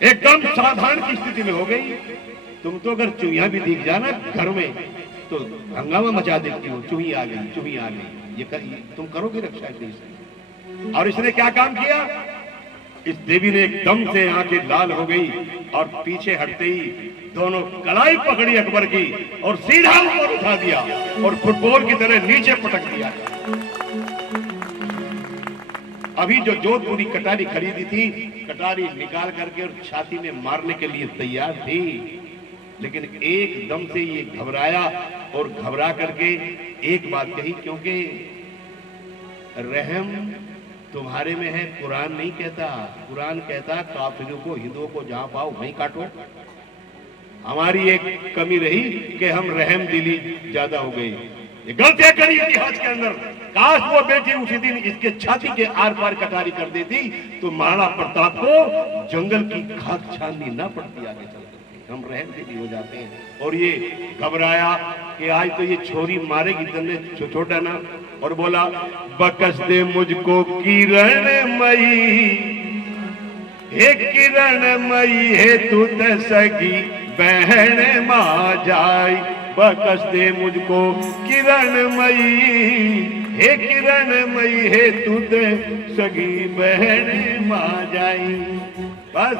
एकदम सावधान की स्थिति में हो गई। तुम तो अगर चूहिया भी दिख जाना घर में तो हंगामा मचा देती हो, चूही आ गई, चूही आ गई, ये तुम करोगे रक्षा इसकी। और इसने क्या काम किया, इस देवी ने एकदम से आंखें लाल हो गई और पीछे हटते ही दोनों कलाई पकड़ी अकबर की और सीधा ऊपर उठा दिया और फुटबॉल की तरह नीचे पटक दिया। अभी जो जोधपुरी कटारी खरीदी थी, कटारी निकाल करके और छाती में मारने के लिए तैयार थी, लेकिन एकदम से ये घबराया और घबरा करके एक बात कही, क्योंकि रहम तुम्हारे में है, कुरान नहीं कहता। कुरान कहता काफिरों को, हिंदुओं को जहां पाओ वहीं काटो। हमारी एक कमी रही कि हम रहम दिली ज्यादा हो गई, ये गलतियां करी इतिहास के अंदर। काश वो बेटी उसी दिन इसके छाती के आर पार कटारी कर देती तो महाराणा प्रताप को जंगल की खाक छाननी ना पड़ती आगे चल करके, हम रहम दिली हो जाते हैं। और ये घबराया कि आज तो ये छोरी मारेगी, तन्ने छोटा ना, और बोला बकस दे मुझको किरणमयी, हे किरणमयी है तू त सगी बहन मां जाई, बकस दे मुझको किरणमयी, हे किरणमयी है तू त सगी बहन मां जाई। बस।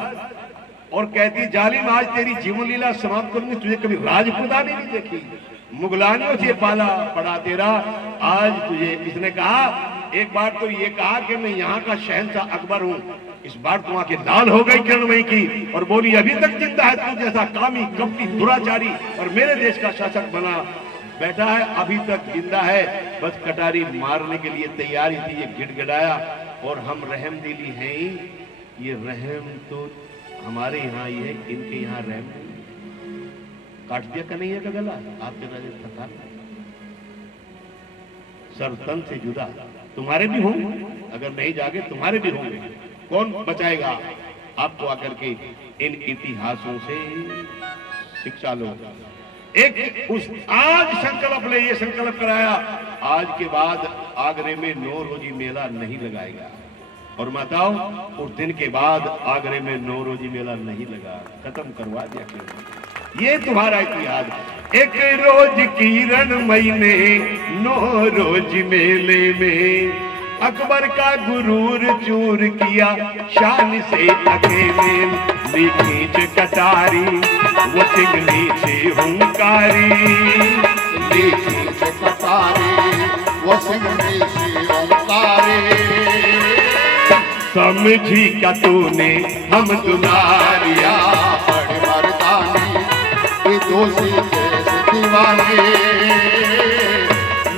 और कहती जालिम आज तेरी जीवन लीला समाप्त करूंगी, तुझे कभी राजपुतानी नहीं देखी, मुगलानियों से पाला पड़ा तेरा, आज तुझे। इसने कहा, एक बार तो ये कहा कि मैं यहाँ का शहंशाह अकबर हूँ, इस बार तो आंखें लाल हो गई किरणमयी की और बोली अभी तक जिंदा है तू जैसा कामी कपटी दुराचारी और मेरे देश का शासक बना बैठा है, अभी तक जिंदा है, बस कटारी मारने के लिए तैयारी थी। ये गिड़गिड़ाया, और हम रहम दिली हैं ही, ये रहम तो हमारे यहाँ ही है, इनके यहाँ रहम काट दिया कन्हैया का गला, आपके राजे थका सर तन से जुदा। तुम्हारे भी होंगे, अगर नहीं जागे तुम्हारे भी होंगे, कौन बचाएगा आपको? आकर के इन इतिहासों से शिक्षा लो। एक उस आज संकल्प ले, ये संकल्प कराया, आज के बाद आगरे में 9 रोजी मेला नहीं लगाएगा। और माताओं, उस दिन के बाद आगरे में 9 रोजी मेला नहीं लगा, खत्म करवा दिया। ये तुम्हारा इतिहास। एक रोज किरणमयी ने 9 रोज मेले में अकबर का गुरूर चूर किया, शान से अकेले खींच कटारी, वो सिंगली से हुंकारी, खींच कटारी, वो सिंगली से हुंकारी। समझी क्या तूने हम तुम्हारिया, बड़े मर्दानी दोषी कैसे दीवाने,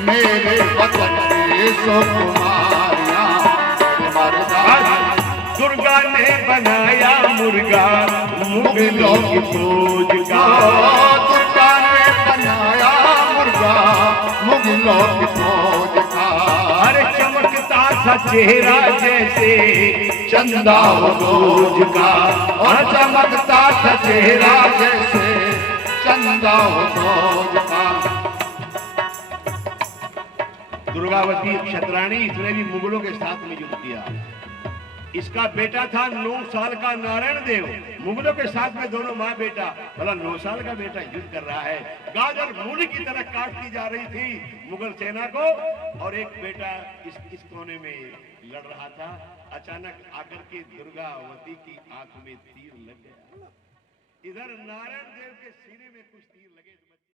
मेरे वतन के सुकुमारिया मर्दानी। दुर्गा ने बनाया मुर्गा मुगलों की फौज का, दुर्गा ने बनाया मुर्गा मुगलों की फौज का। अरे चमकता था चेहरा जैसे चंदा हो रोज का, और चमकता था चेहरा जैसे चंदा हो रोज का। दुर्गावती क्षत्राणी, इसने भी मुगलों के साथ में युद्ध किया। इसका बेटा था 9 साल का नारायण देव, मुगलों के साथ में दोनों माँ बेटा। भला 9 साल का बेटा युद्ध कर रहा है, गाजर मूली की तरह काटती जा रही थी मुगल सेना को, और एक बेटा इस कोने में लड़ रहा था। अचानक आकर के दुर्गावती की आंख में तीर लग गया। इधर नारायण देव के सीने में कुछ तीर लगे।